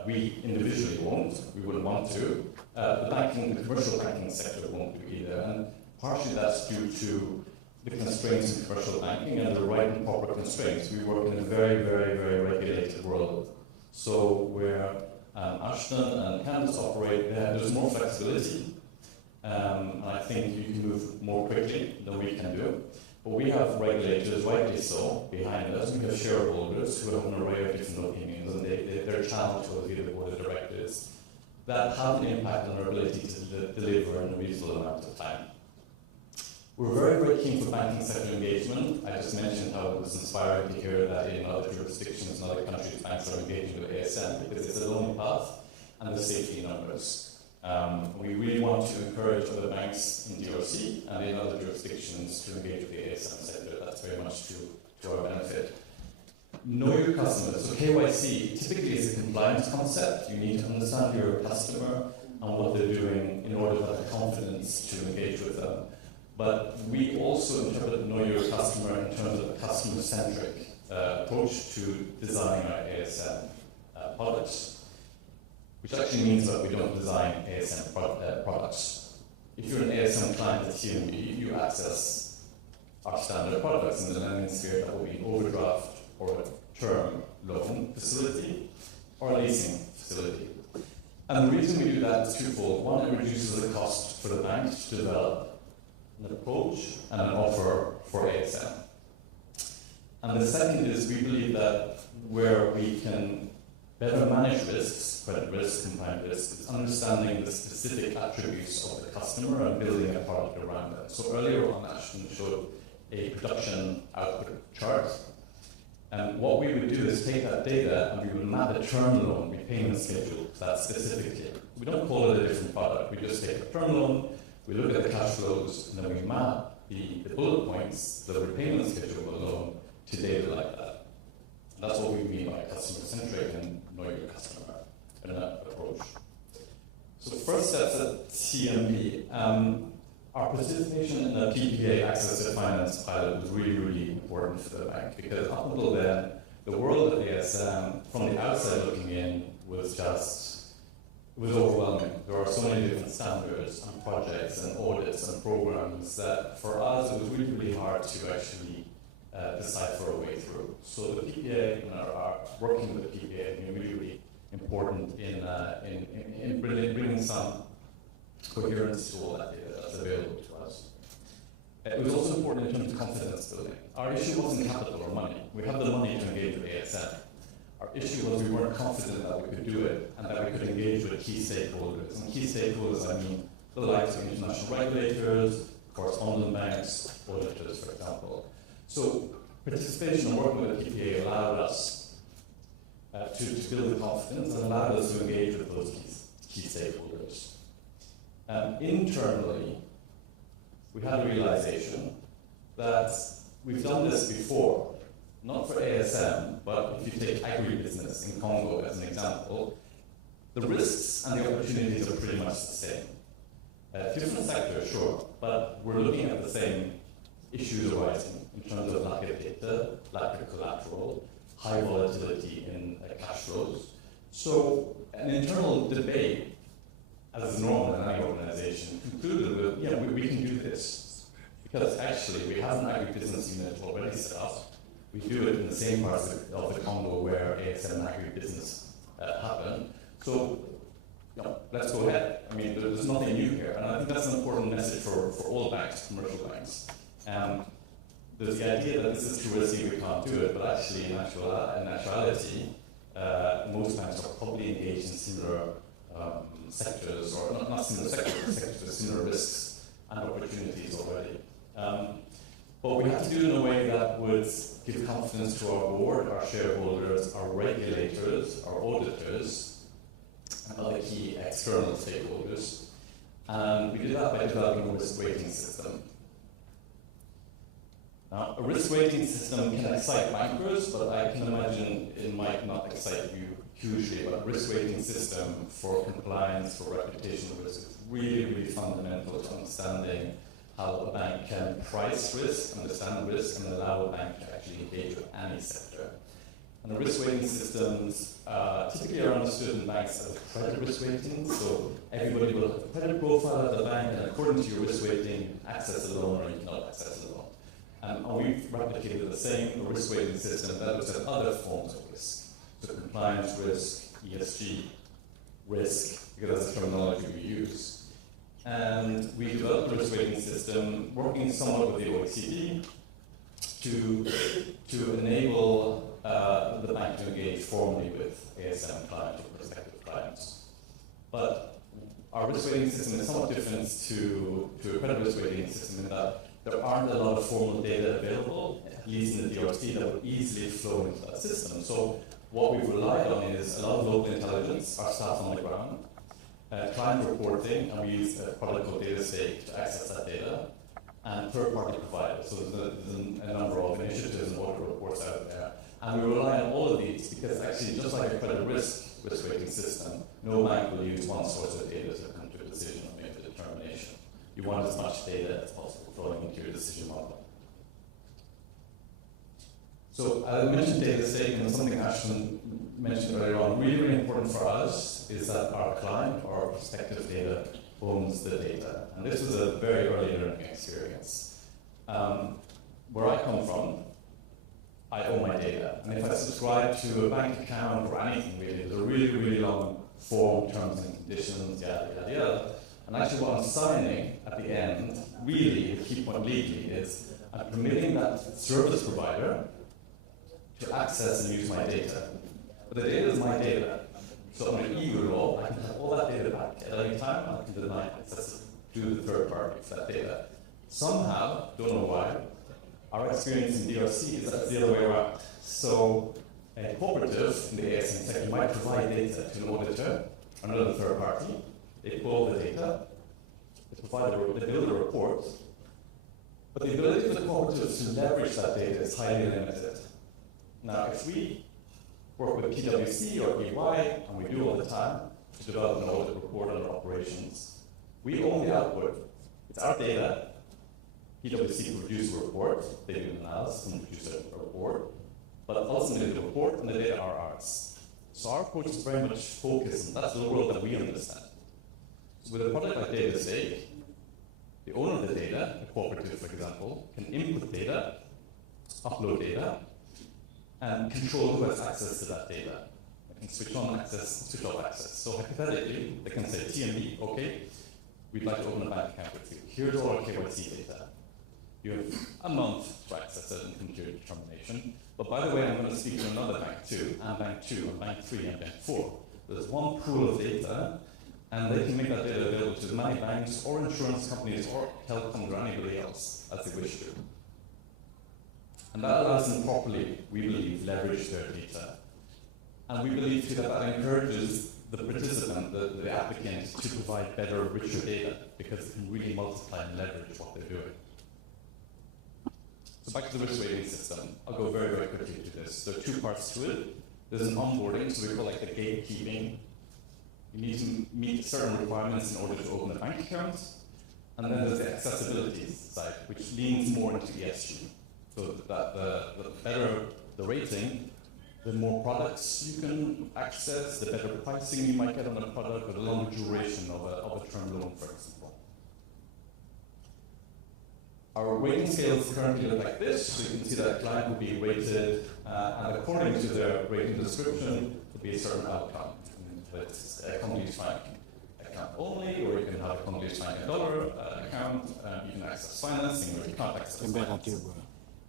We individually won't. We wouldn't want to. The commercial banking sector won't do either. And partially that's due to the constraints in commercial banking and the right and proper constraints. We work in a very, very, very regulated world. So where Ashton and Candace operate, there's more flexibility. And I think you can move more quickly than we can do. But we have regulators, rightly so, behind us. We have shareholders who have an array of different opinions, and they're challenged to via the board of directors that have an impact on our ability to deliver in a reasonable amount of time. We're very, very keen for banking sector engagement. I just mentioned how it was inspiring to hear that in other jurisdictions and other countries, banks are engaging with ASM because it's a lonely path and there's safety numbers. We really want to encourage other banks in DRC and in other jurisdictions to engage with the ASM sector. That's very much to our benefit. Know your customers. So KYC typically is a compliance concept. You need to understand your customer and what they're doing in order to have the confidence to engage with them. But we also interpret know your customer in terms of a customer-centric approach to designing our ASM products, which actually means that we don't design ASM products. If you're an ASM client at TMB, you access our standard products in the lending sphere. That will be an overdraft or a term loan facility or a leasing facility. And the reason we do that is twofold. One, it reduces the cost for the bank to develop an approach and an offer for ASM. And the second is we believe that where we can better manage risks, credit risk, compliance risk, is understanding the specific attributes of the customer and building a product around that. So earlier on, Ashton showed a production output chart. And what we would do is take that data and we would map a term loan repayment schedule to that specifically. We don't call it a different product. We just take a term loan, we look at the cash flows, and then we map the bullet points, the repayment schedule of a loan to data like that. And that's what we mean by customer-centric and know your customer in that approach. So first steps at TMB. Our participation in the PPA Access to Finance pilot was really, really important for the bank because up until then, the world of ASM, from the outside looking in, was overwhelming. There are so many different standards and projects and audits and programs that for us it was really, really hard to actually decipher a way through. So the PPA and our working with the PPA has been really, really important in bringing some coherence to all that data that's available to us. It was also important in terms of confidence building. Our issue wasn't capital or money. We have the money to engage with ASM. Our issue was we weren't confident that we could do it and that we could engage with key stakeholders. And key stakeholders, I mean the likes of international regulators, correspondent banks, auditors, for example. So participation and working with the PPA allowed us to build the confidence and allowed us to engage with those key stakeholders. Internally, we had a realization that we've done this before, not for ASM, but if you take agribusiness in Congo as an example, the risks and the opportunities are pretty much the same. Different sectors, sure, but we're looking at the same issues arising in terms of lack of data, lack of collateral, high volatility in cash flows. So an internal debate, as is normal in any organization, concluded with, yeah, we can do this. because actually we have an agribusiness unit already set up. We do it in the same parts of the Congo where ASM and agribusiness happen. So, let's go ahead. I mean, there's nothing new here, and I think that's an important message for all banks, commercial banks. There's the idea that this is too risky, we can't do it, but actually, in actuality, most banks are probably engaged in similar sectors, or not similar sectors, but similar risks and opportunities already. But we have to do it in a way that would give confidence to our board, our shareholders, our regulators, our auditors, and other key external stakeholders. And we did that by developing a risk weighting system. Now, a risk weighting system can excite bankers, but I can imagine it might not excite you hugely. But a risk weighting system for compliance, for reputational risk, is really, really fundamental to understanding how a bank can price risk, understand risk, and allow a bank to actually engage with any sector. And the risk weighting systems typically are understood in banks as credit risk weighting. So everybody will have a credit profile at the bank, and according to your risk weighting, access a loan or you cannot access a loan. And we've replicated the same risk weighting system that looks at other forms of risk. So compliance risk, ESG risk, because that's the terminology we use. And we developed a risk weighting system working somewhat with the OECD to enable the bank to engage formally with ASM clients or prospective clients. But our risk weighting system is somewhat different to a credit risk weighting system in that there aren't a lot of formal data available, at least in the DRC, that would easily flow into that system. So what we've relied on is a lot of local intelligence, our staff on the ground, client reporting, and we use a product called DataStake to access that data, and third-party providers. So there's a number of initiatives and audit reports out there. And we rely on all of these because actually, just like a credit risk weighting system, no bank will use one source of data to come to a decision or make a determination. You want as much data as possible flowing into your decision model. So I mentioned DataStake, and something Ashton mentioned earlier on. Really, really important for us is that our client or our prospective data owns the data. And this was a very early learning experience. Where I come from, I own my data. And if I subscribe to a bank account or anything really, there's a really, really long form, terms and conditions, yada, yada, yada. And actually what I'm signing at the end, really, the key point legally is I'm permitting that service provider to access and use my data. But the data is my data. So under EU law, I can have all that data back at any time, and I can deny access to the third party for that data. Somehow, don't know why, our experience in DRC is that it's the other way around. So a cooperative in the ASM sector might provide data to an auditor, another third party. They pull the data, they build a report, but the ability of the cooperative to leverage that data is highly limited. Now, if we work with PwC or EY, and we do all the time, to develop an audit report on our operations, we own the output. It's our data. PwC produce a report, they do an analysis and produce a report, but ultimately the report and the data are ours. So our approach is very much focused, and that's the world that we understand. So with a product like DataStake, the owner of the data, a cooperative for example, can input data, upload data, and control who has access to that data. They can switch on access, switch off access. So hypothetically, they can say, TMB, okay, we'd like to open a bank account with you. Here's all our KYC data. You have a month to access it and come to your determination. But by the way, I'm going to speak to another bank too, and bank 2, and bank 3, and bank 4. There's one pool of data, and they can make that data available to as many banks or insurance companies or telecoms or anybody else as they wish to. And that allows them properly, we believe, leverage their data. And we believe too that that encourages the participant, the applicant, to provide better, richer data because it can really multiply and leverage what they're doing. So back to the risk weighting system. I'll go very, very quickly through this. There are two parts to it. There's an onboarding, so we call it the gatekeeping. You need to meet certain requirements in order to open a bank account. And then there's the accessibility side, which leans more into ESG. So that the better the rating, the more products you can access, the better pricing you might get on a product, or the longer duration of a term loan, for example. Our rating scales currently look like this. So you can see that a client will be rated, and according to their rating description, will be a certain outcome. With a Congolese franc account only, or you can have a Congolese franc dollar account. You can access financing, or you can't access financing.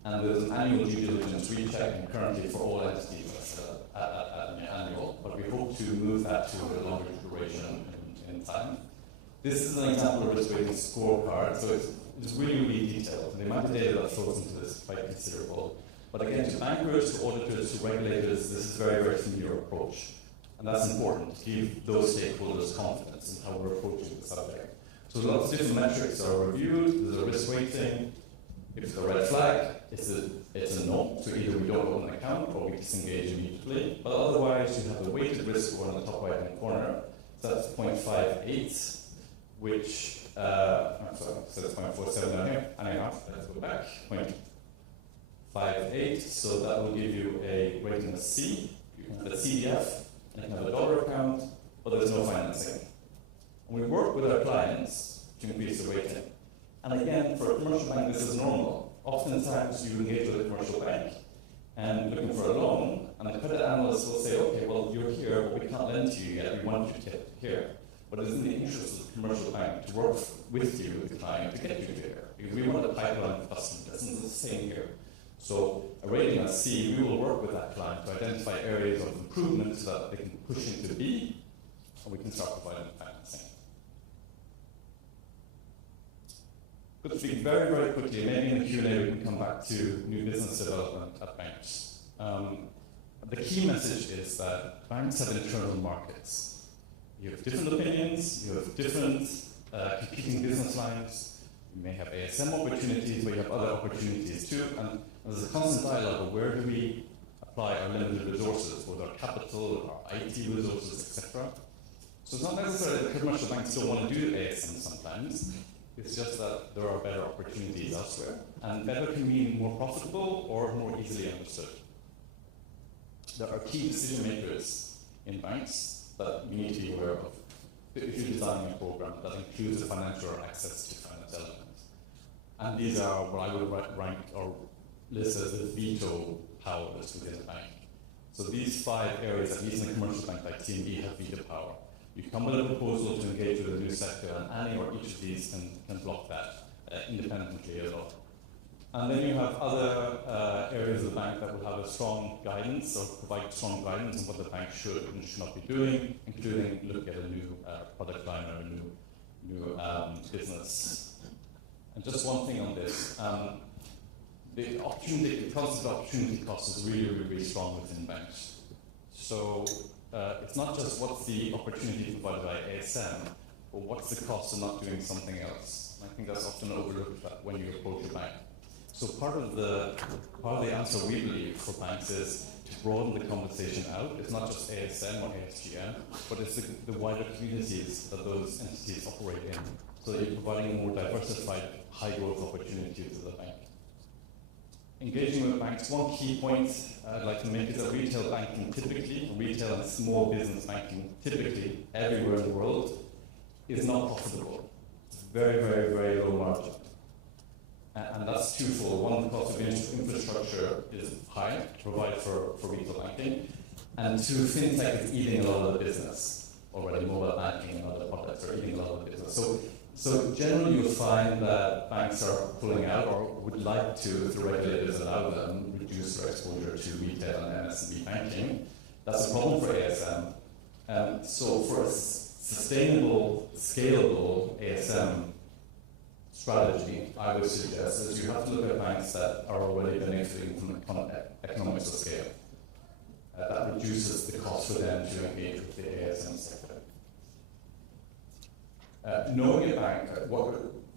And there's an annual due diligence recheck, and currently for all entities at annual, but we hope to move that to a longer duration in time. This is an example of a risk rating scorecard, so it's really, really detailed. And the amount of data that flows into this is quite considerable. But again, to bankers, to auditors, to regulators, this is a very, very familiar approach. And that's important, to give those stakeholders confidence in how we're approaching the subject. So lots of different metrics are reviewed. There's a risk rating. If it's a red flag, it's a no. So either we don't open an account or we disengage immediately. But otherwise, you have the weighted risk score on the top right-hand corner. So that's 0.58, which, I'm sorry, so that's 0.47 down here. Anyhow, let's go back. 0.58. So that will give you a rating of C. You can have a CDF, and you can have a dollar account, but there's no financing. And we work with our clients to increase the rating. And again, for a commercial bank, this is normal. Oftentimes, you engage with a commercial bank and looking for a loan, and the credit analyst will say, okay, well, you're here, but we can't lend to you yet. We want you to get here. But it's in the interest of the commercial bank to work with you, the client, to get you here. Because we want a pipeline of customer business. It's the same here. So a rating at C, we will work with that client to identify areas of improvement so that they can push into B, and we can start providing financing. But to speak very, very quickly, maybe in the Q&A we can come back to new business development at banks. The key message is that banks have internal markets. You have different opinions, you have different competing business lines, you may have ASM opportunities, but you have other opportunities too, and there's a constant dialogue of where do we apply our limited resources, both our capital, our IT resources, etc. So it's not necessarily that commercial banks don't want to do ASM sometimes. It's just that there are better opportunities elsewhere. And better can mean more profitable or more easily understood. There are key decision makers in banks that you need to be aware of if you're designing a program that includes a financial or access to finance element. And these are what I would rank or list as the veto powers within the bank. So these 5 areas, at least in a commercial bank like TMB, have veto power. You come with a proposal to engage with a new sector, and any or each of these can block that independently as well. And then you have other areas of the bank that will have a strong guidance or provide strong guidance on what the bank should and should not be doing, including look at a new product line or a new business. And just one thing on this. The concept of opportunity cost is really, really, really strong within banks. So it's not just what's the opportunity provided by ASM, but what's the cost of not doing something else. And I think that's often overlooked when you approach a bank. So part of the answer we believe for banks is to broaden the conversation out. It's not just ASM or ASGM, but it's the wider communities that those entities operate in. So that you're providing a more diversified, high growth opportunity to the bank. Engaging with banks, one key point I'd like to make is that retail banking typically, retail and small business banking typically, everywhere in the world, is not profitable. It's very, very, very low margin. And that's twofold. One, the cost of infrastructure is high to provide for retail banking. And two, fintech is eating a lot of the business. Already mobile banking and other products are eating a lot of the business. So generally you'll find that banks are pulling out or would like to, if the regulators allow them, reduce their exposure to retail and MSME banking. That's a problem for ASM. So for a sustainable, scalable ASM strategy, I would suggest that you have to look at banks that are already benefiting from economies of scale. That reduces the cost for them to engage with the ASM sector. Knowing a bank,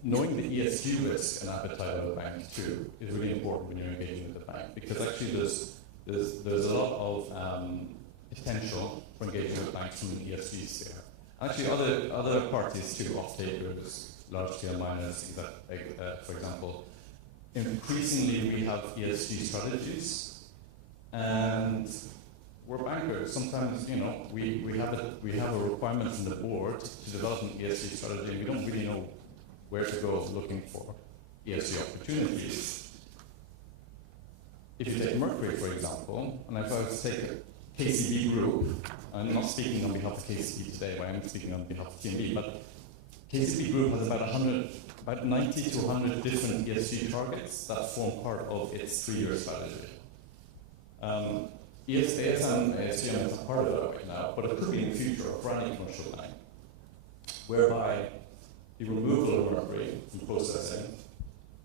knowing the ESG risk and appetite of a bank too is really important when you're engaging with the bank, because actually there's a lot of potential for engaging with banks from an ESG sphere. Actually, other parties too, off-takers, large-scale miners, for example. Increasingly, we have ESG strategies, and we're bankers. Sometimes, we have a requirement from the board to develop an ESG strategy, and we don't really know where to go looking for. ESG opportunities. If you take Mercury, for example, and if I was to take a KCB group, I'm not speaking on behalf of KCB today, but I'm speaking on behalf of TMB, but KCB group has about 90 to 100 different ESG targets that form part of its 3-year strategy. ASM, ASGM is part of that right now, but it could be in the future for any commercial bank, whereby the removal of mercury from processing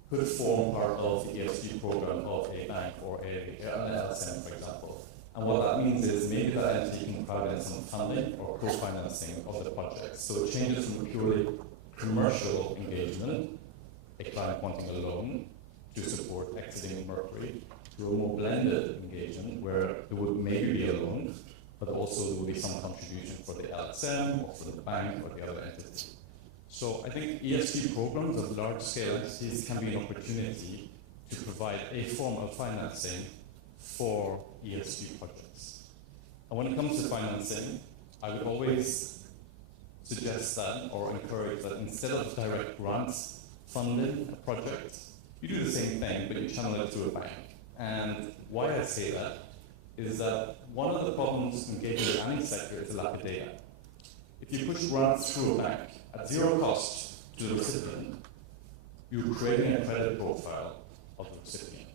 could form part of the ESG program of a bank or an LSM, for example. And what that means is maybe that entity can crowd in some funding or co-financing of the project. So it changes from a purely commercial engagement, a client wanting a loan to support exiting mercury, to a more blended engagement where there would maybe be a loan, but also there will be some contribution for the LSM or for the bank or the other entity. So I think ESG programs of large-scale entities can be an opportunity to provide a form of financing for ESG projects. And when it comes to financing, I would always suggest that or encourage that instead of direct grants funding a project, you do the same thing, but you channel it through a bank. And why I say that is that one of the problems engaging in any sector is the lack of data. If you push grants through a bank at zero cost to the recipient, you're creating a credit profile of the recipient.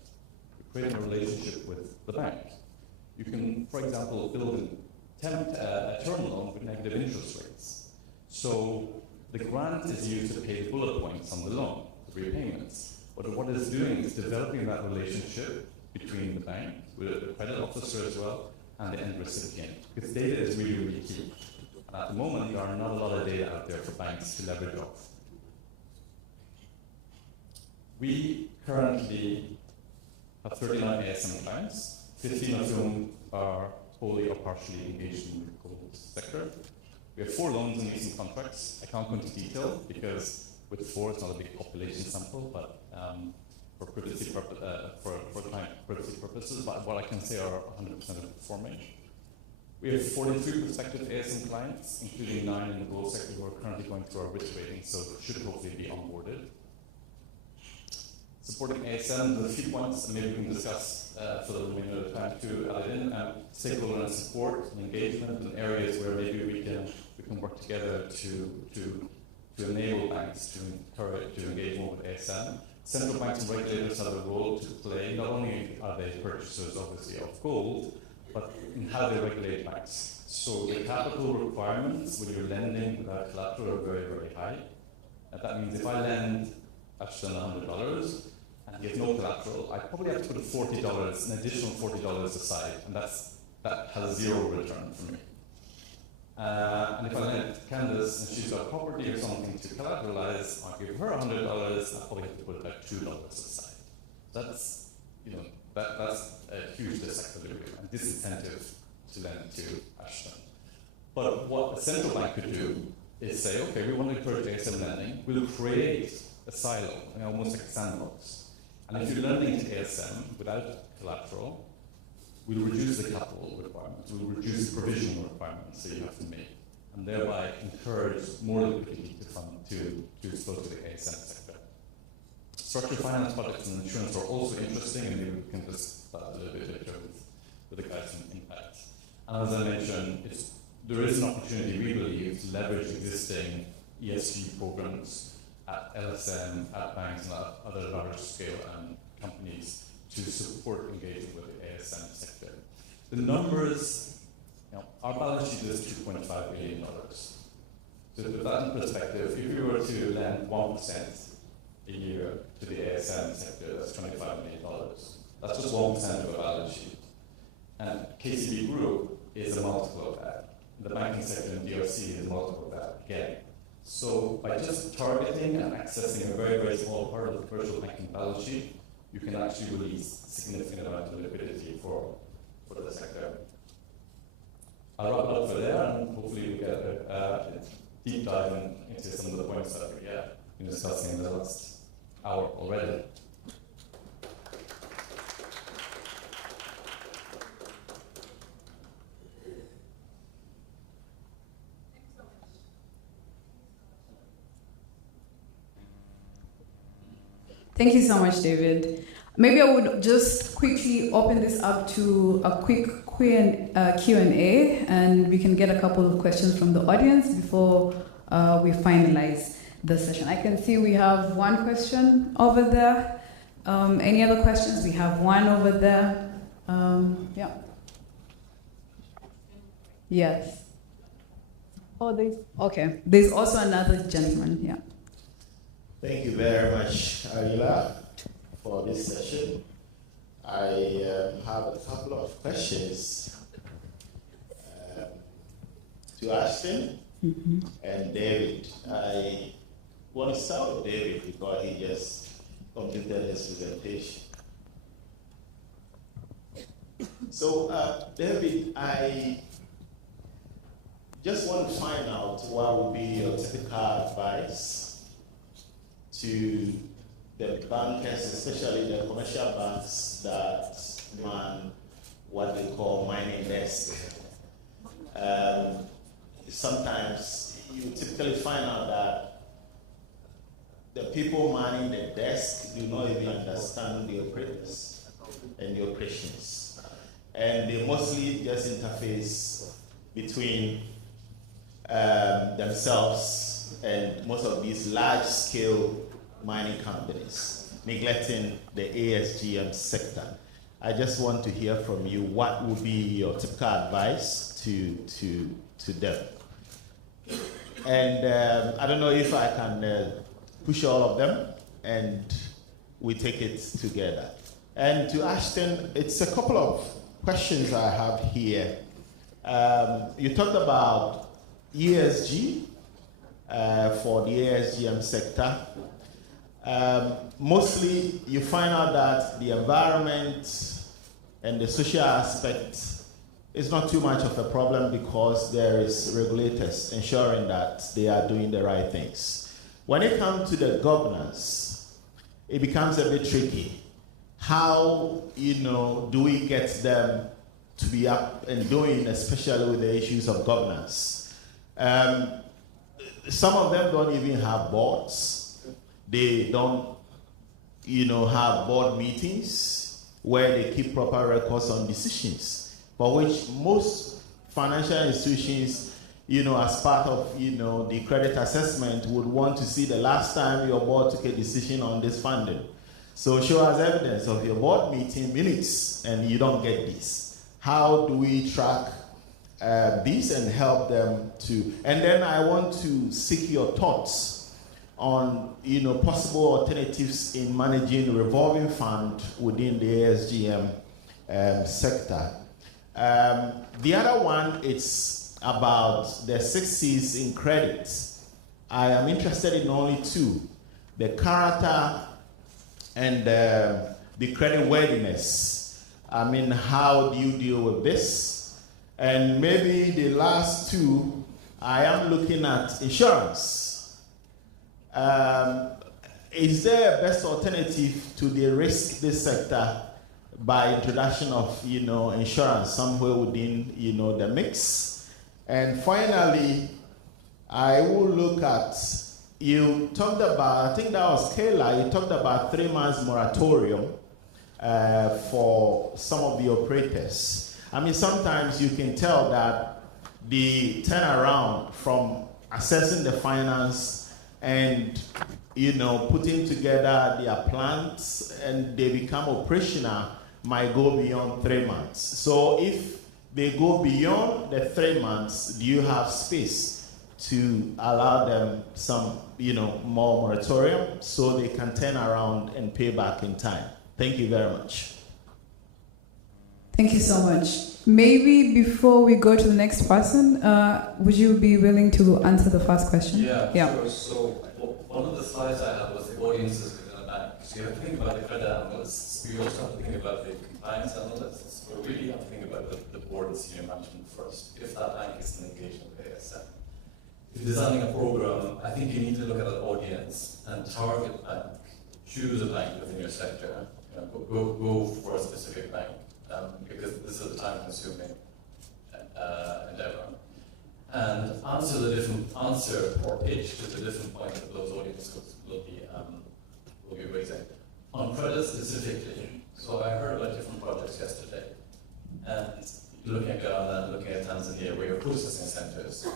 You're creating a relationship with the bank. You can, for example, build a term loan with negative interest rates. So the grant is used to pay the bullet points on the loan, the repayments. But what it's doing is developing that relationship between the bank, with the credit officer as well, and the end recipient. Because data is really, really key. And at the moment, there are not a lot of data out there for banks to leverage off. We currently have 39 ASM clients, 15 of whom are wholly or partially engaged in the gold sector. We have 4 loans and leasing contracts. I can't go into detail because with 4 it's not a big population sample, but for privacy for client privacy purposes, but what I can say are 100% performing. We have 43 prospective ASM clients, including 9 in the gold sector who are currently going through our risk rating, so should hopefully be onboarded. Supporting ASM, there's a few points that maybe we can discuss for the remainder of the time to add in. Stakeholder and support and engagement in areas where maybe we can work together to enable banks to encourage to engage more with ASM. Central banks and regulators have a role to play. Not only are they purchasers, obviously, of gold, but in how they regulate banks. So the capital requirements when you're lending without collateral are very, very high. And that means if I lend Ashton $100 and he has no collateral, I probably have to put $40, an additional $40 aside, and that has 0 return for me. And if I lend Candace and she's got property or something to collateralize, I'll give her $100, I probably have to put about $2 aside. That's, that's a huge disequilibrium and disincentive to lend to Ashton. But what a central bank could do is say, okay, we want to encourage ASM lending, we'll create a silo, almost like a sandbox. And if you're lending to ASM without collateral, we'll reduce the capital requirements, we'll reduce the provisioning requirements that you have to make, and thereby encourage more liquidity to fund to expose to the ASM sector. Structured finance products and insurance are also interesting, and maybe we can discuss that a little bit later with the guys from Impact. And as I mentioned, there is an opportunity, we believe, to leverage existing ESG programs at LSM, at banks, and at other large-scale companies to support engagement with the ASM sector. The numbers, our balance sheet is $2.5 billion. So to put that in perspective, if we were to lend 1% a year to the ASM sector, that's $25 million. That's just 1% of a balance sheet. And KCB Group is a multiple of that. The banking sector in DRC is a multiple of that again. So by just targeting and accessing a very, very small part of the commercial banking balance sheet, you can actually release a significant amount of liquidity for the sector. I'll wrap it up for there, and hopefully we get a deep dive into some of the points that we've been discussing in the last hour already. Thank you so much, David. Maybe I would just quickly open this up to a quick Q&A, and we can get a couple of questions from the audience before we finalize the session. I can see we have one question over there. Any other questions? We have one over there. Yeah. Yes. Oh, okay. There's also another gentleman. Yeah. Thank you very much, Ayla, for this session. I have a couple of questions to Ashton and David. I want to start with David because he just completed his presentation. So, David, I just want to find out what would be your typical advice to the bankers, especially the commercial banks that man what they call mining desk. Sometimes you typically find out that the people manning the desk do not even understand the operators and the operations. And they mostly just interface between themselves and most of these large-scale mining companies, neglecting the ASGM sector. I just want to hear from you what would be your typical advice to them. And I don't know if I can push all of them and we take it together. And to Ashton, it's a couple of questions I have here. You talked about ESG for the ASGM sector. Mostly you find out that the environment and the social aspect is not too much of a problem because there is regulators ensuring that they are doing the right things. When it comes to the governance, it becomes a bit tricky. How, do we get them to be up and doing, especially with the issues of governance? Some of them don't even have boards. They don't, have board meetings where they keep proper records on decisions, for which most financial institutions, as part of, the credit assessment would want to see the last time your board took a decision on this funding. So show us evidence of your board meeting minutes, and you don't get this. How do we track this and help them to? And then I want to seek your thoughts on possible alternatives in managing the revolving fund within the ASGM sector. The other one, it's about the 6 C's in credit. I am interested in only two: the character and the credit worthiness. I mean, how do you deal with this? And maybe the last two, I am looking at insurance. Is there a best alternative to de-risk this sector by introduction of, insurance somewhere within, the mix? And finally, I will look at, you talked about, I think that was Kayla, you talked about 3 months moratorium for some of the operators. I mean, sometimes you can tell that the turnaround from assessing the finance and putting together their plans and they become operational might go beyond 3 months. So if they go beyond the 3 months, do you have space to allow them some, more moratorium so they can turn around and pay back in time? Thank you very much. Thank you so much. Maybe before we go to the next person, would you be willing to answer the first question? Yeah. Sure. So one of the slides I had was the audiences within a bank. So you have to think about the credit analysts. We also have to think about the compliance analysts. But really have to think about the board and senior management first, if that bank is in engagement with ASM. If you're designing a program, I think you need to look at an audience and target a bank. Choose a bank within your sector. Go for a specific bank. Because this is a time-consuming endeavor, and answer or pitch to the different points that those audiences will be raising. On credit specifically, so I heard about different projects yesterday, and looking at Ghana, looking at Tanzania, where you're processing centers.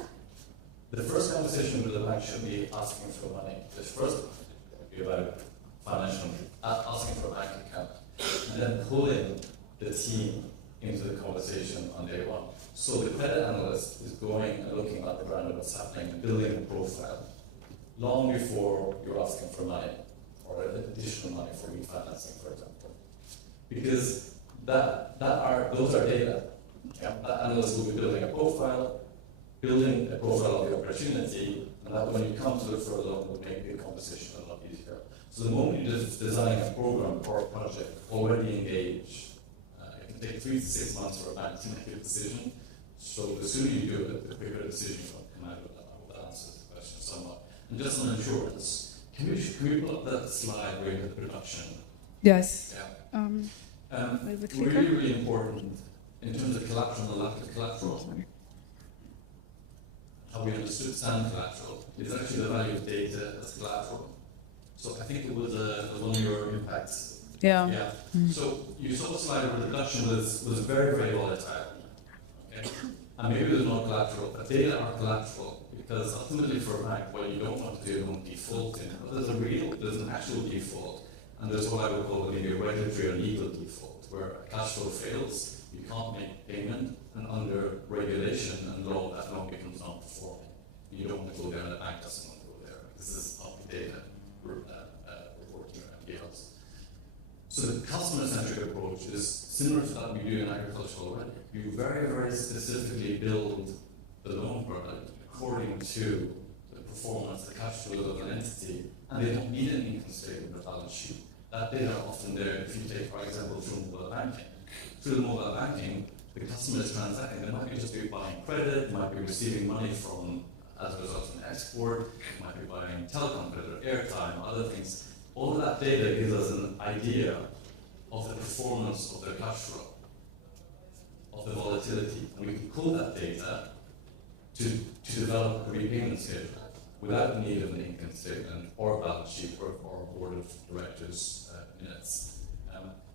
The first conversation with the bank should be asking for money. The first would be about financial, asking for a bank account, and then pulling the team into the conversation on day one. So the credit analyst is going and looking at the ground of what's happening, building a profile, long before you're asking for money, or additional money for refinancing, for example. Because those are data. Yeah, that analyst will be building a profile of the opportunity, and that when you come to look for a loan, will make the conversation a lot easier. So the moment you design a program or a project, already engage. It can take 3 to 6 months for a bank to make a decision. So the sooner you do it, the quicker the decision will come out. I hope that answers the question somewhat. And just on insurance, can we pull up that slide where you have production? Yes. Yeah. Really, really important in terms of collateral and lack of collateral. How we understood sand collateral is actually the value of data as collateral. So I think it was one of your impacts. Yeah. Yeah. So you saw a slide where the production was very, very volatile. Okay? And maybe there's no collateral, but data are collateral because ultimately for a bank, what you don't want to do is default in. But there's an actual default, and there's what I would call maybe a regulatory or legal default, where a cash flow fails, you can't make payment, and under regulation and law, that loan becomes non-performing. You don't want to go there, and the bank doesn't want to go there. This is not data reporting or anything else. So the customer-centric approach is similar to that we do in agriculture already. You very, very specifically build the loan product according to the performance, the cash flow of an entity, and they don't need an income statement or balance sheet. That data are often there. If you take, for example, through mobile banking. Through the mobile banking, the customer is transacting. They might be just buying credit, might be receiving money from, as a result of an export, might be buying telecom credit, airtime, other things. All of that data gives us an idea of the performance of their cash flow, of the volatility. And we can pull that data to develop a repayment schedule without the need of an income statement or a balance sheet or board of directors minutes.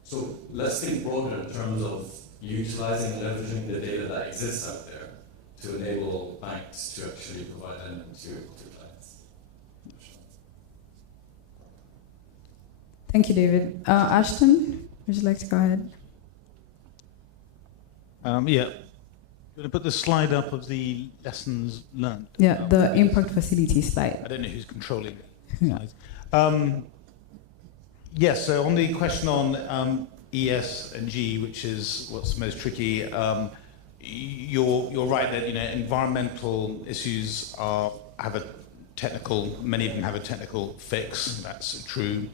So let's think broader in terms of utilizing and leveraging the data that exists out there to enable banks to actually provide lending to clients. Thank you, David. Ashton, would you like to go ahead? Yeah. Going to put the slide up of the lessons learned. Yeah, the impact facility slide. I don't know who's controlling Yeah. it. Yes, so on the question on ES and G, which is what's most tricky, you're right that environmental issues have a technical, many of them have a technical fix. That's true.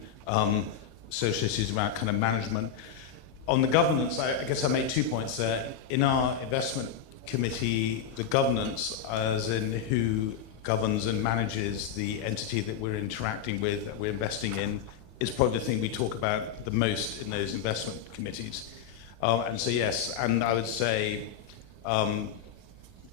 Social issues around kind of management. On the governance, I guess I make 2 points there. In our investment committee, the governance, as in who governs and manages the entity that we're interacting with, that we're investing in, is probably the thing we talk about the most in those investment committees. And so yes, and I would say in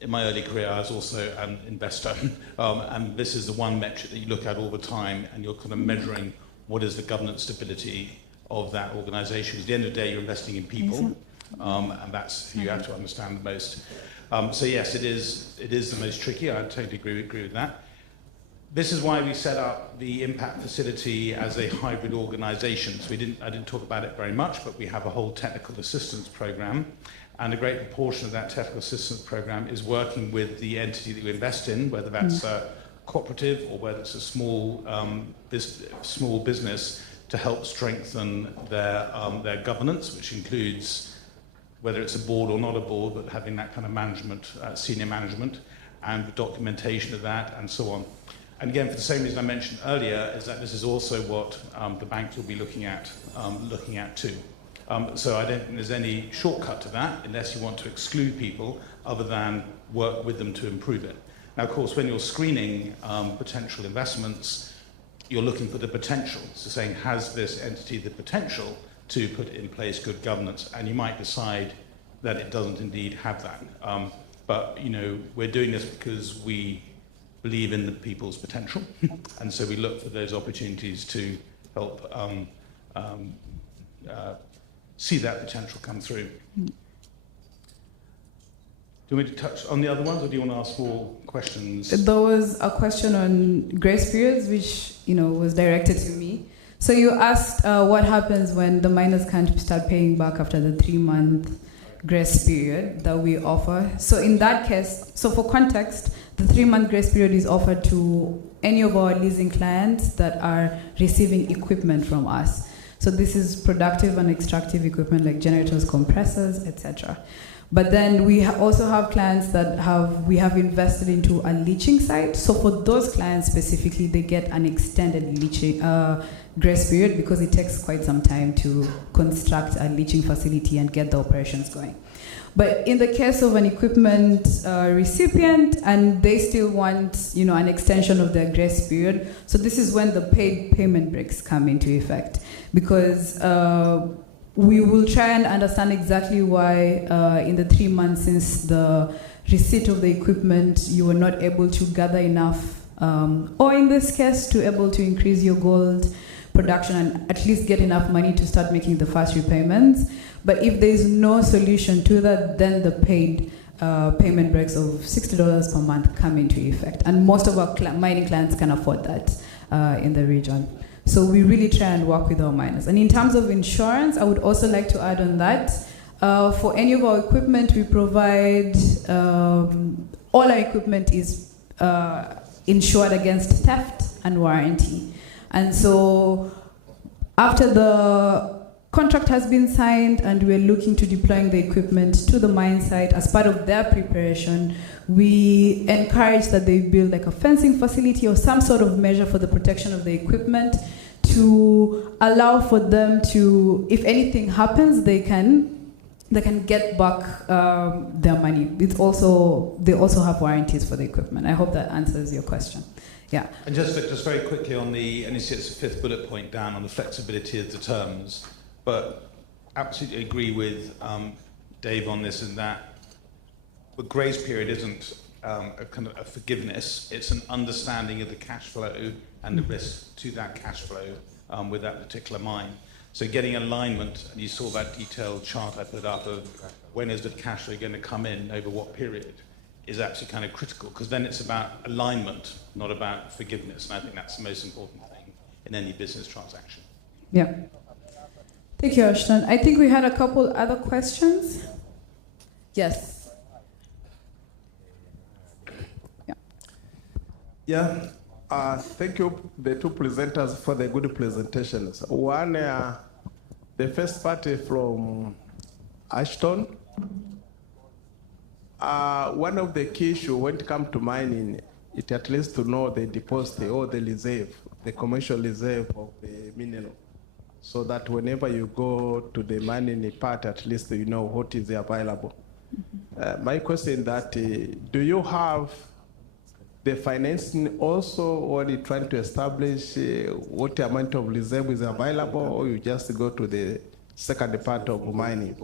my early career I was also an investor, and this is the one metric that you look at all the time, and you're kind of measuring what is the governance stability of that organisation. At the end of the day, you're investing in people, and that's who you have to understand the most. So yes, it is the most tricky. I totally agree with that. This is why we set up the impact facility as a hybrid organisation. So I didn't talk about it very much, but we have a whole technical assistance programme, and a great proportion of that technical assistance programme is working with the entity that you invest in, whether that's a cooperative or whether it's a small business, to help strengthen their governance, which includes whether it's a board or not a board, but having that kind of management, senior management, and the documentation of that, and so on. And again, for the same reason I mentioned earlier, is that this is also what the banks will be looking at too. So I don't think there's any shortcut to that, unless you want to exclude people, other than work with them to improve it. Now, of course, when you're screening potential investments, you're looking for the potential. So saying, has this entity the potential to put in place good governance? And you might decide that it doesn't indeed have that. But we're doing this because we believe in the people's potential, and so we look for those opportunities to help see that potential come through. Do you want me to touch on the other ones, or do you want to ask more questions? There was a question on grace periods, which was directed to me. So you asked what happens when the miners can't start paying back after the 3-month grace period that we offer. So in that case, so for context, the 3-month grace period is offered to any of our leasing clients that are receiving equipment from us. So this is productive and extractive equipment like generators, compressors, etc. But then we also have clients that we have invested into a leaching site. So for those clients specifically, they get an extended leaching grace period because it takes quite some time to construct a leaching facility and get the operations going. But in the case of an equipment recipient, and they still want an extension of their grace period, so this is when the paid payment breaks come into effect, because we will try and understand exactly why in the 3 months since the receipt of the equipment you were not able to gather enough, or in this case to able to increase your gold production and at least get enough money to start making the first repayments. But if there is no solution to that, then the paid payment breaks of $60 per month come into effect. And most of our mining clients can afford that in the region. So we really try and work with our miners. And in terms of insurance, I would also like to add on that. For any of our equipment, we provide, all our equipment is insured against theft and warranty. And so after the contract has been signed and we're looking to deploying the equipment to the mine site, as part of their preparation, we encourage that they build like a fencing facility or some sort of measure for the protection of the equipment to allow for them to, if anything happens, they can get back their money. They also have warranties for the equipment. I hope that answers your question. Yeah. And just very quickly on the NEC's fifth bullet point down on the flexibility of the terms, but absolutely agree with Dave on this, in that the grace period isn't a kind of a forgiveness, it's an understanding of the cash flow and the risk to that cash flow with that particular mine. So getting alignment, and you saw that detailed chart I put up of when is the cash flow going to come in over what period, is actually kind of critical, because then it's about alignment, not about forgiveness. And I think that's the most important thing in any business transaction. Yeah. Thank you, Ashton. I think we had a couple other questions. Yes. Yeah. Thank you, the two presenters, for the good presentations. One, the first party from Ashton. One of the key issues when it comes to mining, it at least to know the deposit or the reserve, the commercial reserve of the mineral, so that whenever you go to the mining part, at least you know what is available. My question is that, do you have the financing also, or are you trying to establish what amount of reserve is available, or you just go to the second part of mining?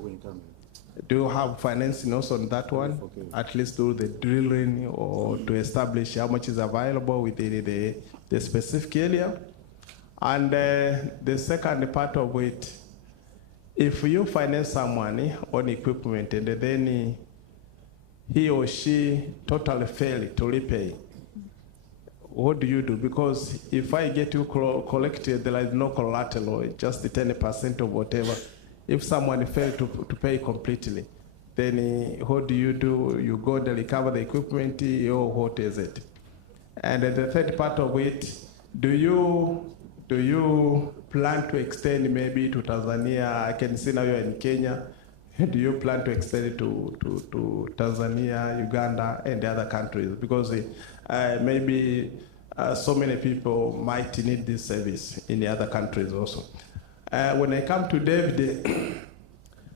Do you have financing also on that one? Okay. At least do the drilling or to establish how much is available within the specific area? And the second part of it, if you finance someone on equipment and then he or she totally fail to repay, what do you do? Because if I get you collected, there is no collateral, just the 10% of whatever. If someone fails to pay completely, then what do? You go to recover the equipment, or what is it? And the third part of it, do you plan to extend maybe to Tanzania? I can see now you're in Kenya. Do you plan to extend it to Tanzania, Uganda, and the other countries? Because maybe so many people might need this service in the other countries also. When I come to David,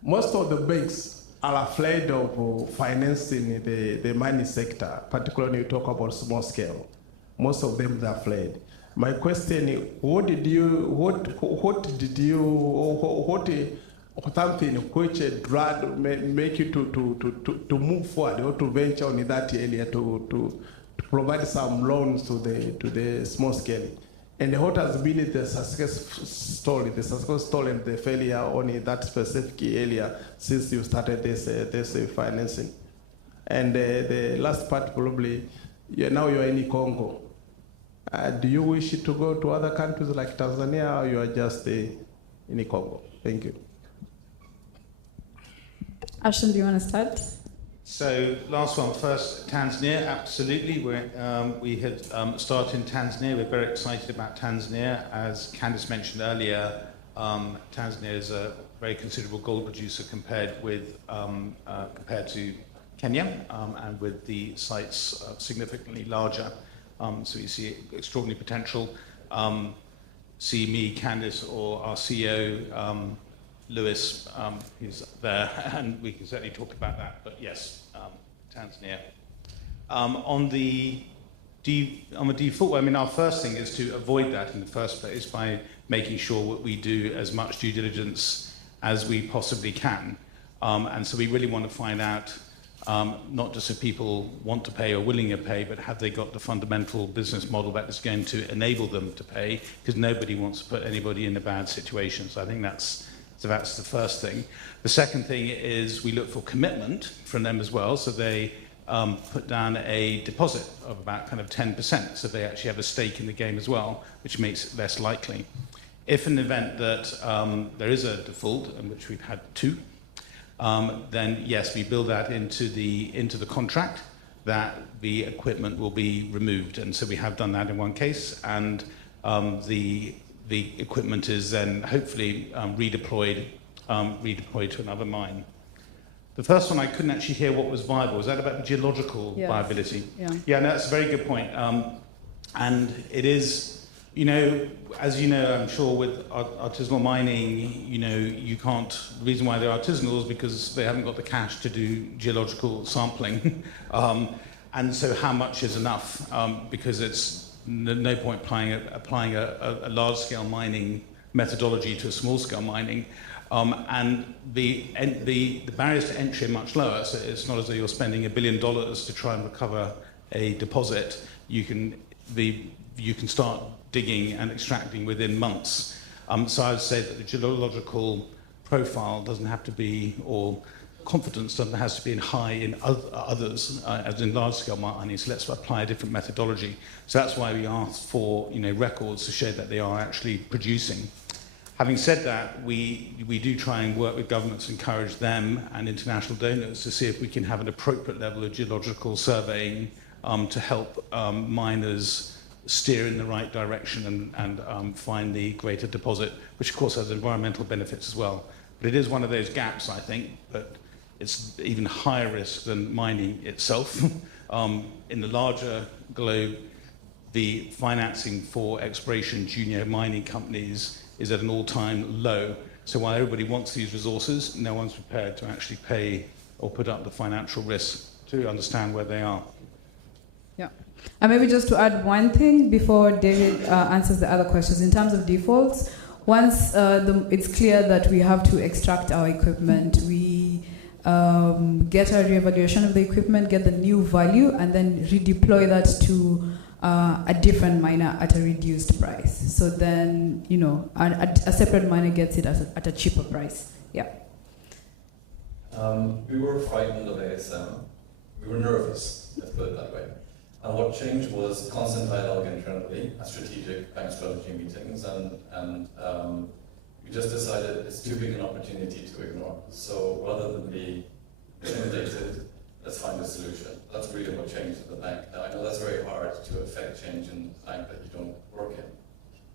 most of the banks are afraid of financing the mining sector, particularly when you talk about small scale. Most of them are afraid. My question is, something which make you to move forward or to venture on that area to provide some loans to the small scale? And what has been the success story and the failure on that specific area since you started this financing? And the last part probably, now you're in Congo. Do you wish to go to other countries like Tanzania, or you are just in Congo? Thank you. Ashton, do you want to start? So last one first, Tanzania, absolutely. We had started in Tanzania. We're very excited about Tanzania. As Candice mentioned earlier, Tanzania is a very considerable gold producer compared to Kenya, and with the sites significantly larger. So we see extraordinary potential. See me, Candice, or our CEO, Lewis, who's there, and we can certainly talk about that. But yes, Tanzania. On the default, I mean, our first thing is to avoid that in the first place by making sure that we do as much due diligence as we possibly can. And so we really want to find out not just if people want to pay or willing to pay, but have they got the fundamental business model that is going to enable them to pay, because nobody wants to put anybody in a bad situation. So I think that's the first thing. The second thing is we look for commitment from them as well. So they put down a deposit of about kind of 10%. So they actually have a stake in the game as well, which makes it less likely. If in the event that there is a default, in which we've had two, then yes, we build that into the contract that the equipment will be removed. And so we have done that in one case, and the equipment is then hopefully redeployed to another mine. The first one, I couldn't actually hear what was viable. Was that about geological viability? Yeah, no, that's a very good point. And it is, as you know, I'm sure with artisanal mining, you can't, the reason why they're artisanal is because they haven't got the cash to do geological sampling. And so how much is enough? Because it's no point applying a large-scale mining methodology to a small-scale mining. And the barriers to entry are much lower, so it's not as though you're spending $1 billion to try and recover a deposit. You can start digging and extracting within months. So I would say that the geological profile doesn't have to be, or confidence has to be high in others, as in large-scale mining. So let's apply a different methodology. So that's why we ask for records to show that they are actually producing. Having said that, we do try and work with governments, encourage them and international donors to see if we can have an appropriate level of geological surveying to help miners steer in the right direction and find the greater deposit, which of course has environmental benefits as well. But it is one of those gaps, I think, but it's even higher risk than mining itself. In the larger globe, the financing for exploration junior mining companies is at an all-time low. So while everybody wants these resources, no one's prepared to actually pay or put up the financial risk to understand where they are. Yeah. And maybe just to add one thing before David answers the other questions. In terms of defaults, once it's clear that we have to extract our equipment, we get a reevaluation of the equipment, get the new value, and then redeploy that to a different miner at a reduced price. So then, a separate miner gets it at a cheaper price. Yeah. We were frightened of ASM. We were nervous, let's put it that way. And what changed was constant dialogue internally at strategic bank strategy meetings, and we just decided it's too big an opportunity to ignore. So rather than be intimidated, let's find a solution. That's really what changed at the bank. Now I know that's very hard to affect change in the bank that you don't work in.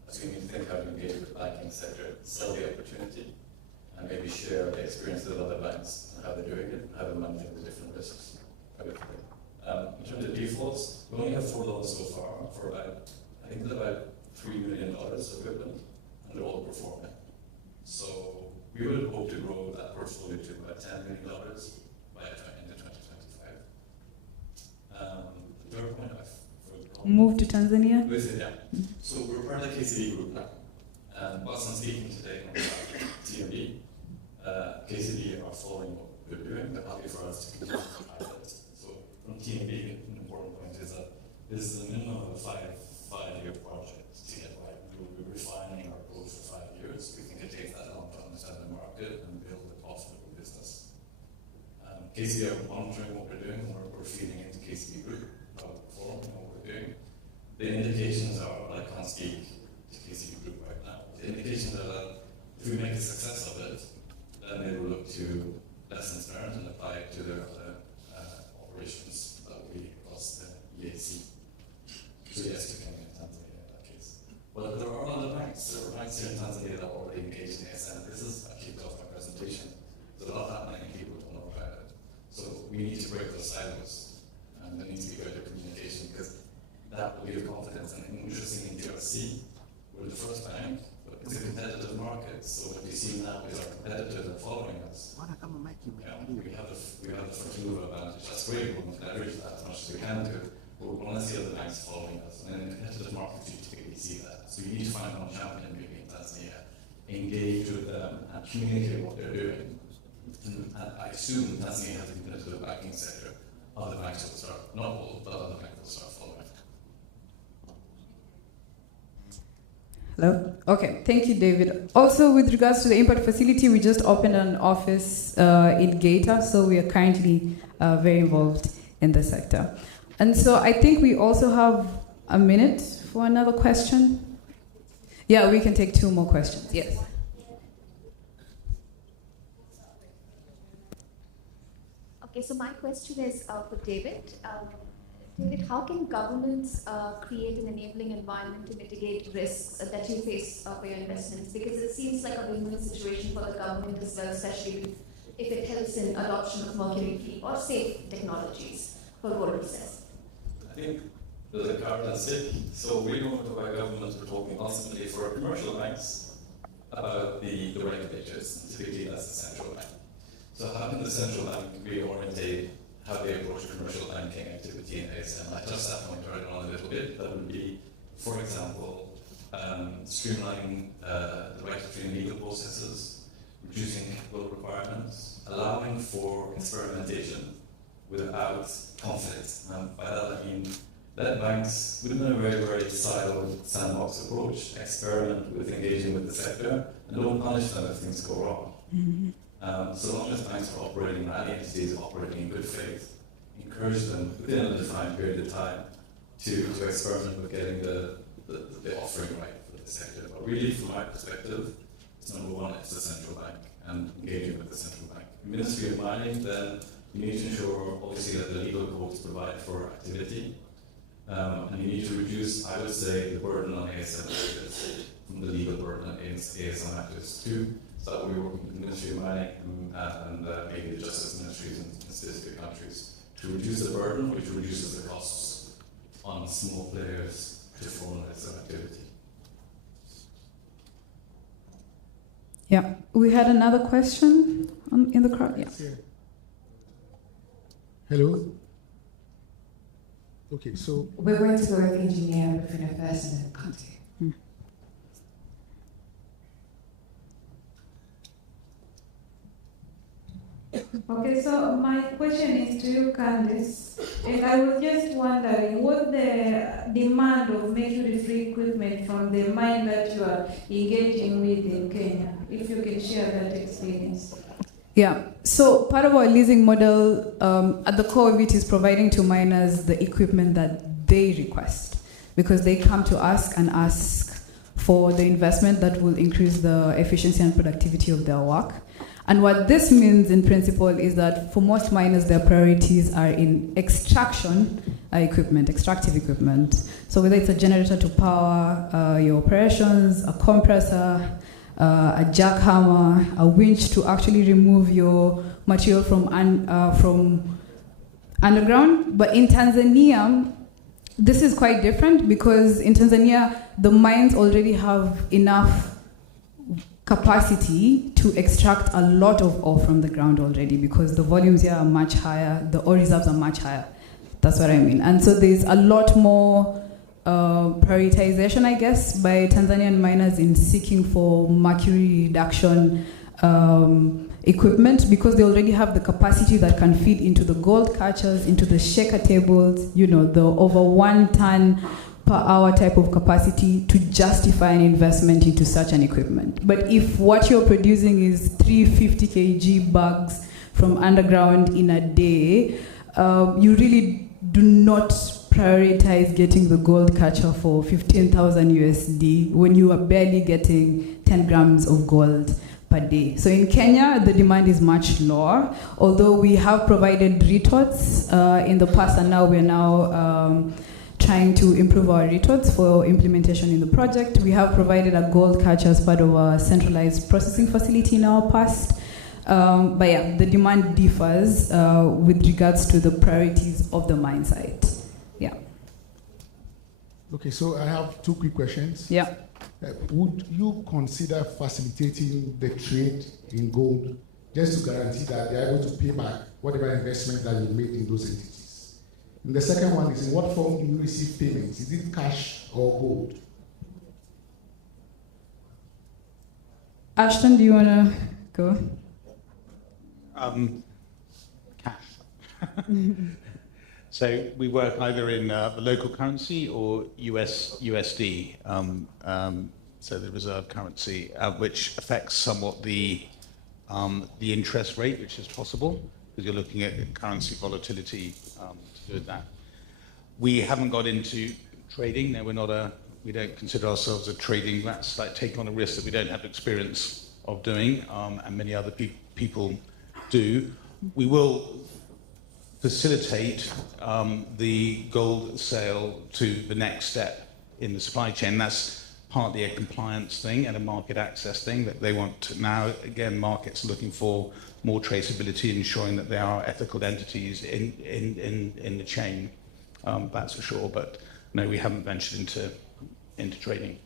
So you need to think how to engage with the banking sector, sell the opportunity, and maybe share the experience with other banks and how they're doing it, and how they're managing the different risks. In terms of defaults, we only have 4 loans so far for about, I think it's about $3 million of equipment, and they're all performing. So we would hope to grow that portfolio to about $10 million by into 2025. The third point move to Tanzania? So we're part of the KCD group now. And whilst I'm speaking today on behalf of TMB, KCD are following what we're doing. They're happy for us to continue to pilot. So from TMB, an important point is that this is a minimum of a five-year project to get right. refining our approach for 5 years. We think it takes that long to understand the market and build a profitable business. KCB are monitoring what we're doing, we're feeding into KCB Group, how we're performing, what we're doing. The indications are, I can't speak to KCB Group right now, the indications are that if we make a success of it, then they will look to lessons learned and apply it to their other operations that will be across the EAC. So yes, you can in Tanzania in that case. But there are other banks. There are banks here in Tanzania that are already engaged in ASM. This is, I kicked off my presentation. There's a lot happening, people don't know about it. So we need to break those silos. And there needs to be better communication because that will give confidence. And interestingly, in DRC, we're the first bank, but it's a competitive market. So what we see now is our competitors are following us. We have the first mover advantage. That's great. We want to leverage that as much as we can do. But we want to see other banks following us. And in competitive markets, you typically see that. So you need to find one champion maybe in Tanzania, engage with them, and communicate what they're doing. And I assume Tanzania has a competitive banking sector. Other banks will start, not all, but other banks will start following. Hello? Okay, thank you, David. Also, with regards to the impact facility, we just opened an office in Gaeta, so we are currently very involved in the sector. And so I think we also have a minute for another question. Yeah, we can take 2 more questions. Yes. Okay, so my question is for David. David, how can governments create an enabling environment to mitigate risks that you face for your investments? Because it seems like a win-win situation for the government as well, especially if it helps in adoption of mercury-free or safe technologies for gold processing. I think there's a card and stick. So we don't talk about governments, we're talking ultimately for commercial banks about the regulators. Typically, that's the central bank. So how can the central bank reorientate how they approach commercial banking activity in ASM? I touched that point earlier on a little bit. That would be, for example, streamlining the regulatory and legal processes, reducing capital requirements, allowing for experimentation without conflict. And by that I mean let banks, within a very, very siloed sandbox approach, experiment with engaging with the sector and don't punish them if things go wrong. Mm-hmm. So long as banks are operating, and entities are operating in good faith, encourage them within a defined period of time to experiment with getting the offering right for the sector. But really, from my perspective, it's number one, it's the central bank and engaging with the central bank. Ministry of Mining, then you need to ensure, obviously, that the legal codes provide for activity. And you need to reduce, I would say, the burden on ASM actors from the legal burden on ASM actors too. So that we work with the Ministry of Mining and maybe the justice ministries in specific countries to reduce the burden, which reduces the costs on small players to formalize their activity. Yeah, we had another question in the crowd. Yeah. Hello. Okay, so We're going to go with engineer between a first and a contact. Okay, so my question is to you, Candice, and I was just wondering what the demand of mercury-free equipment from the mine that you are engaging with in Kenya, if you can share that experience. Yeah, so part of our leasing model, at the core of it is providing to miners the equipment that they request, because they come to us and ask for the investment that will increase the efficiency and productivity of their work. And what this means in principle is that for most miners, their priorities are in extraction equipment, extractive equipment. So whether it's a generator to power your operations, a compressor, a jackhammer, a winch to actually remove your material from underground. But in Tanzania, this is quite different because in Tanzania, the mines already have enough capacity to extract a lot of ore from the ground already because the volumes here are much higher, the ore reserves are much higher. That's what I mean. And so there's a lot more prioritization, I guess, by Tanzanian miners in seeking for mercury reduction equipment because they already have the capacity that can feed into the gold catchers, into the shaker tables, you know, the over 1 ton per hour type of capacity to justify an investment into such an equipment. But if what you're producing is 350 kg bags from underground in a day, you really do not prioritize getting the gold catcher for 15,000 USD when you are barely getting 10 grams of gold per day. So in Kenya, the demand is much lower, although we have provided retorts in the past, and now we're now trying to improve our retorts for implementation in the project. We have provided a gold catcher as part of a centralized processing facility in our past. But yeah, the demand differs with regards to the priorities of the mine site. Yeah. Okay, so I have two quick questions. Yeah. Would you consider facilitating the trade in gold just to guarantee that they're able to pay back whatever investment that you made in those entities? And the second one is, in what form do you receive payments? Is it cash or gold? Ashton, do you want to go? Cash. So we work either in the local currency or USD, so the reserve currency, which affects somewhat the interest rate, which is possible, because you're looking at currency volatility to do that. We haven't got into trading. No, we don't consider ourselves a trading. That's like taking on a risk that we don't have experience of doing, and many other people do. We will facilitate the gold sale to the next step in the supply chain. That's partly a compliance thing and a market access thing that they want now. Again, markets are looking for more traceability, ensuring that there are ethical entities in the chain. That's for sure. But no, we haven't ventured into trading.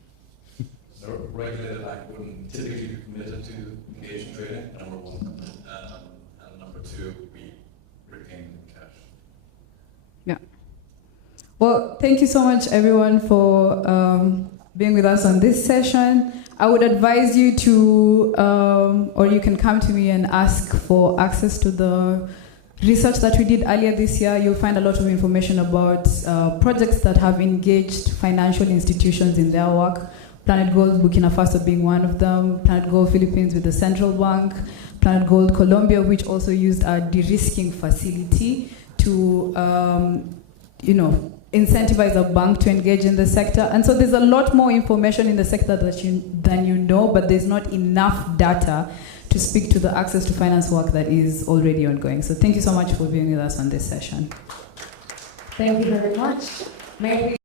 So a regulated bank wouldn't typically be permitted to engage in trading, number one. And number two, we retain cash. Yeah. Well, thank you so much, everyone, for being with us on this session. I would advise you to, or you can come to me and ask for access to the research that we did earlier this year. You'll find a lot of information about projects that have engaged financial institutions in their work. Planet Gold Burkina Faso being one of them, Planet Gold Philippines with the central bank, Planet Gold Colombia, which also used a de-risking facility to, incentivize a bank to engage in the sector. And so there's a lot more information in the sector than you know, but there's not enough data to speak to the access to finance work that is already ongoing. So thank you so much for being with us on this session. Thank you very much. May we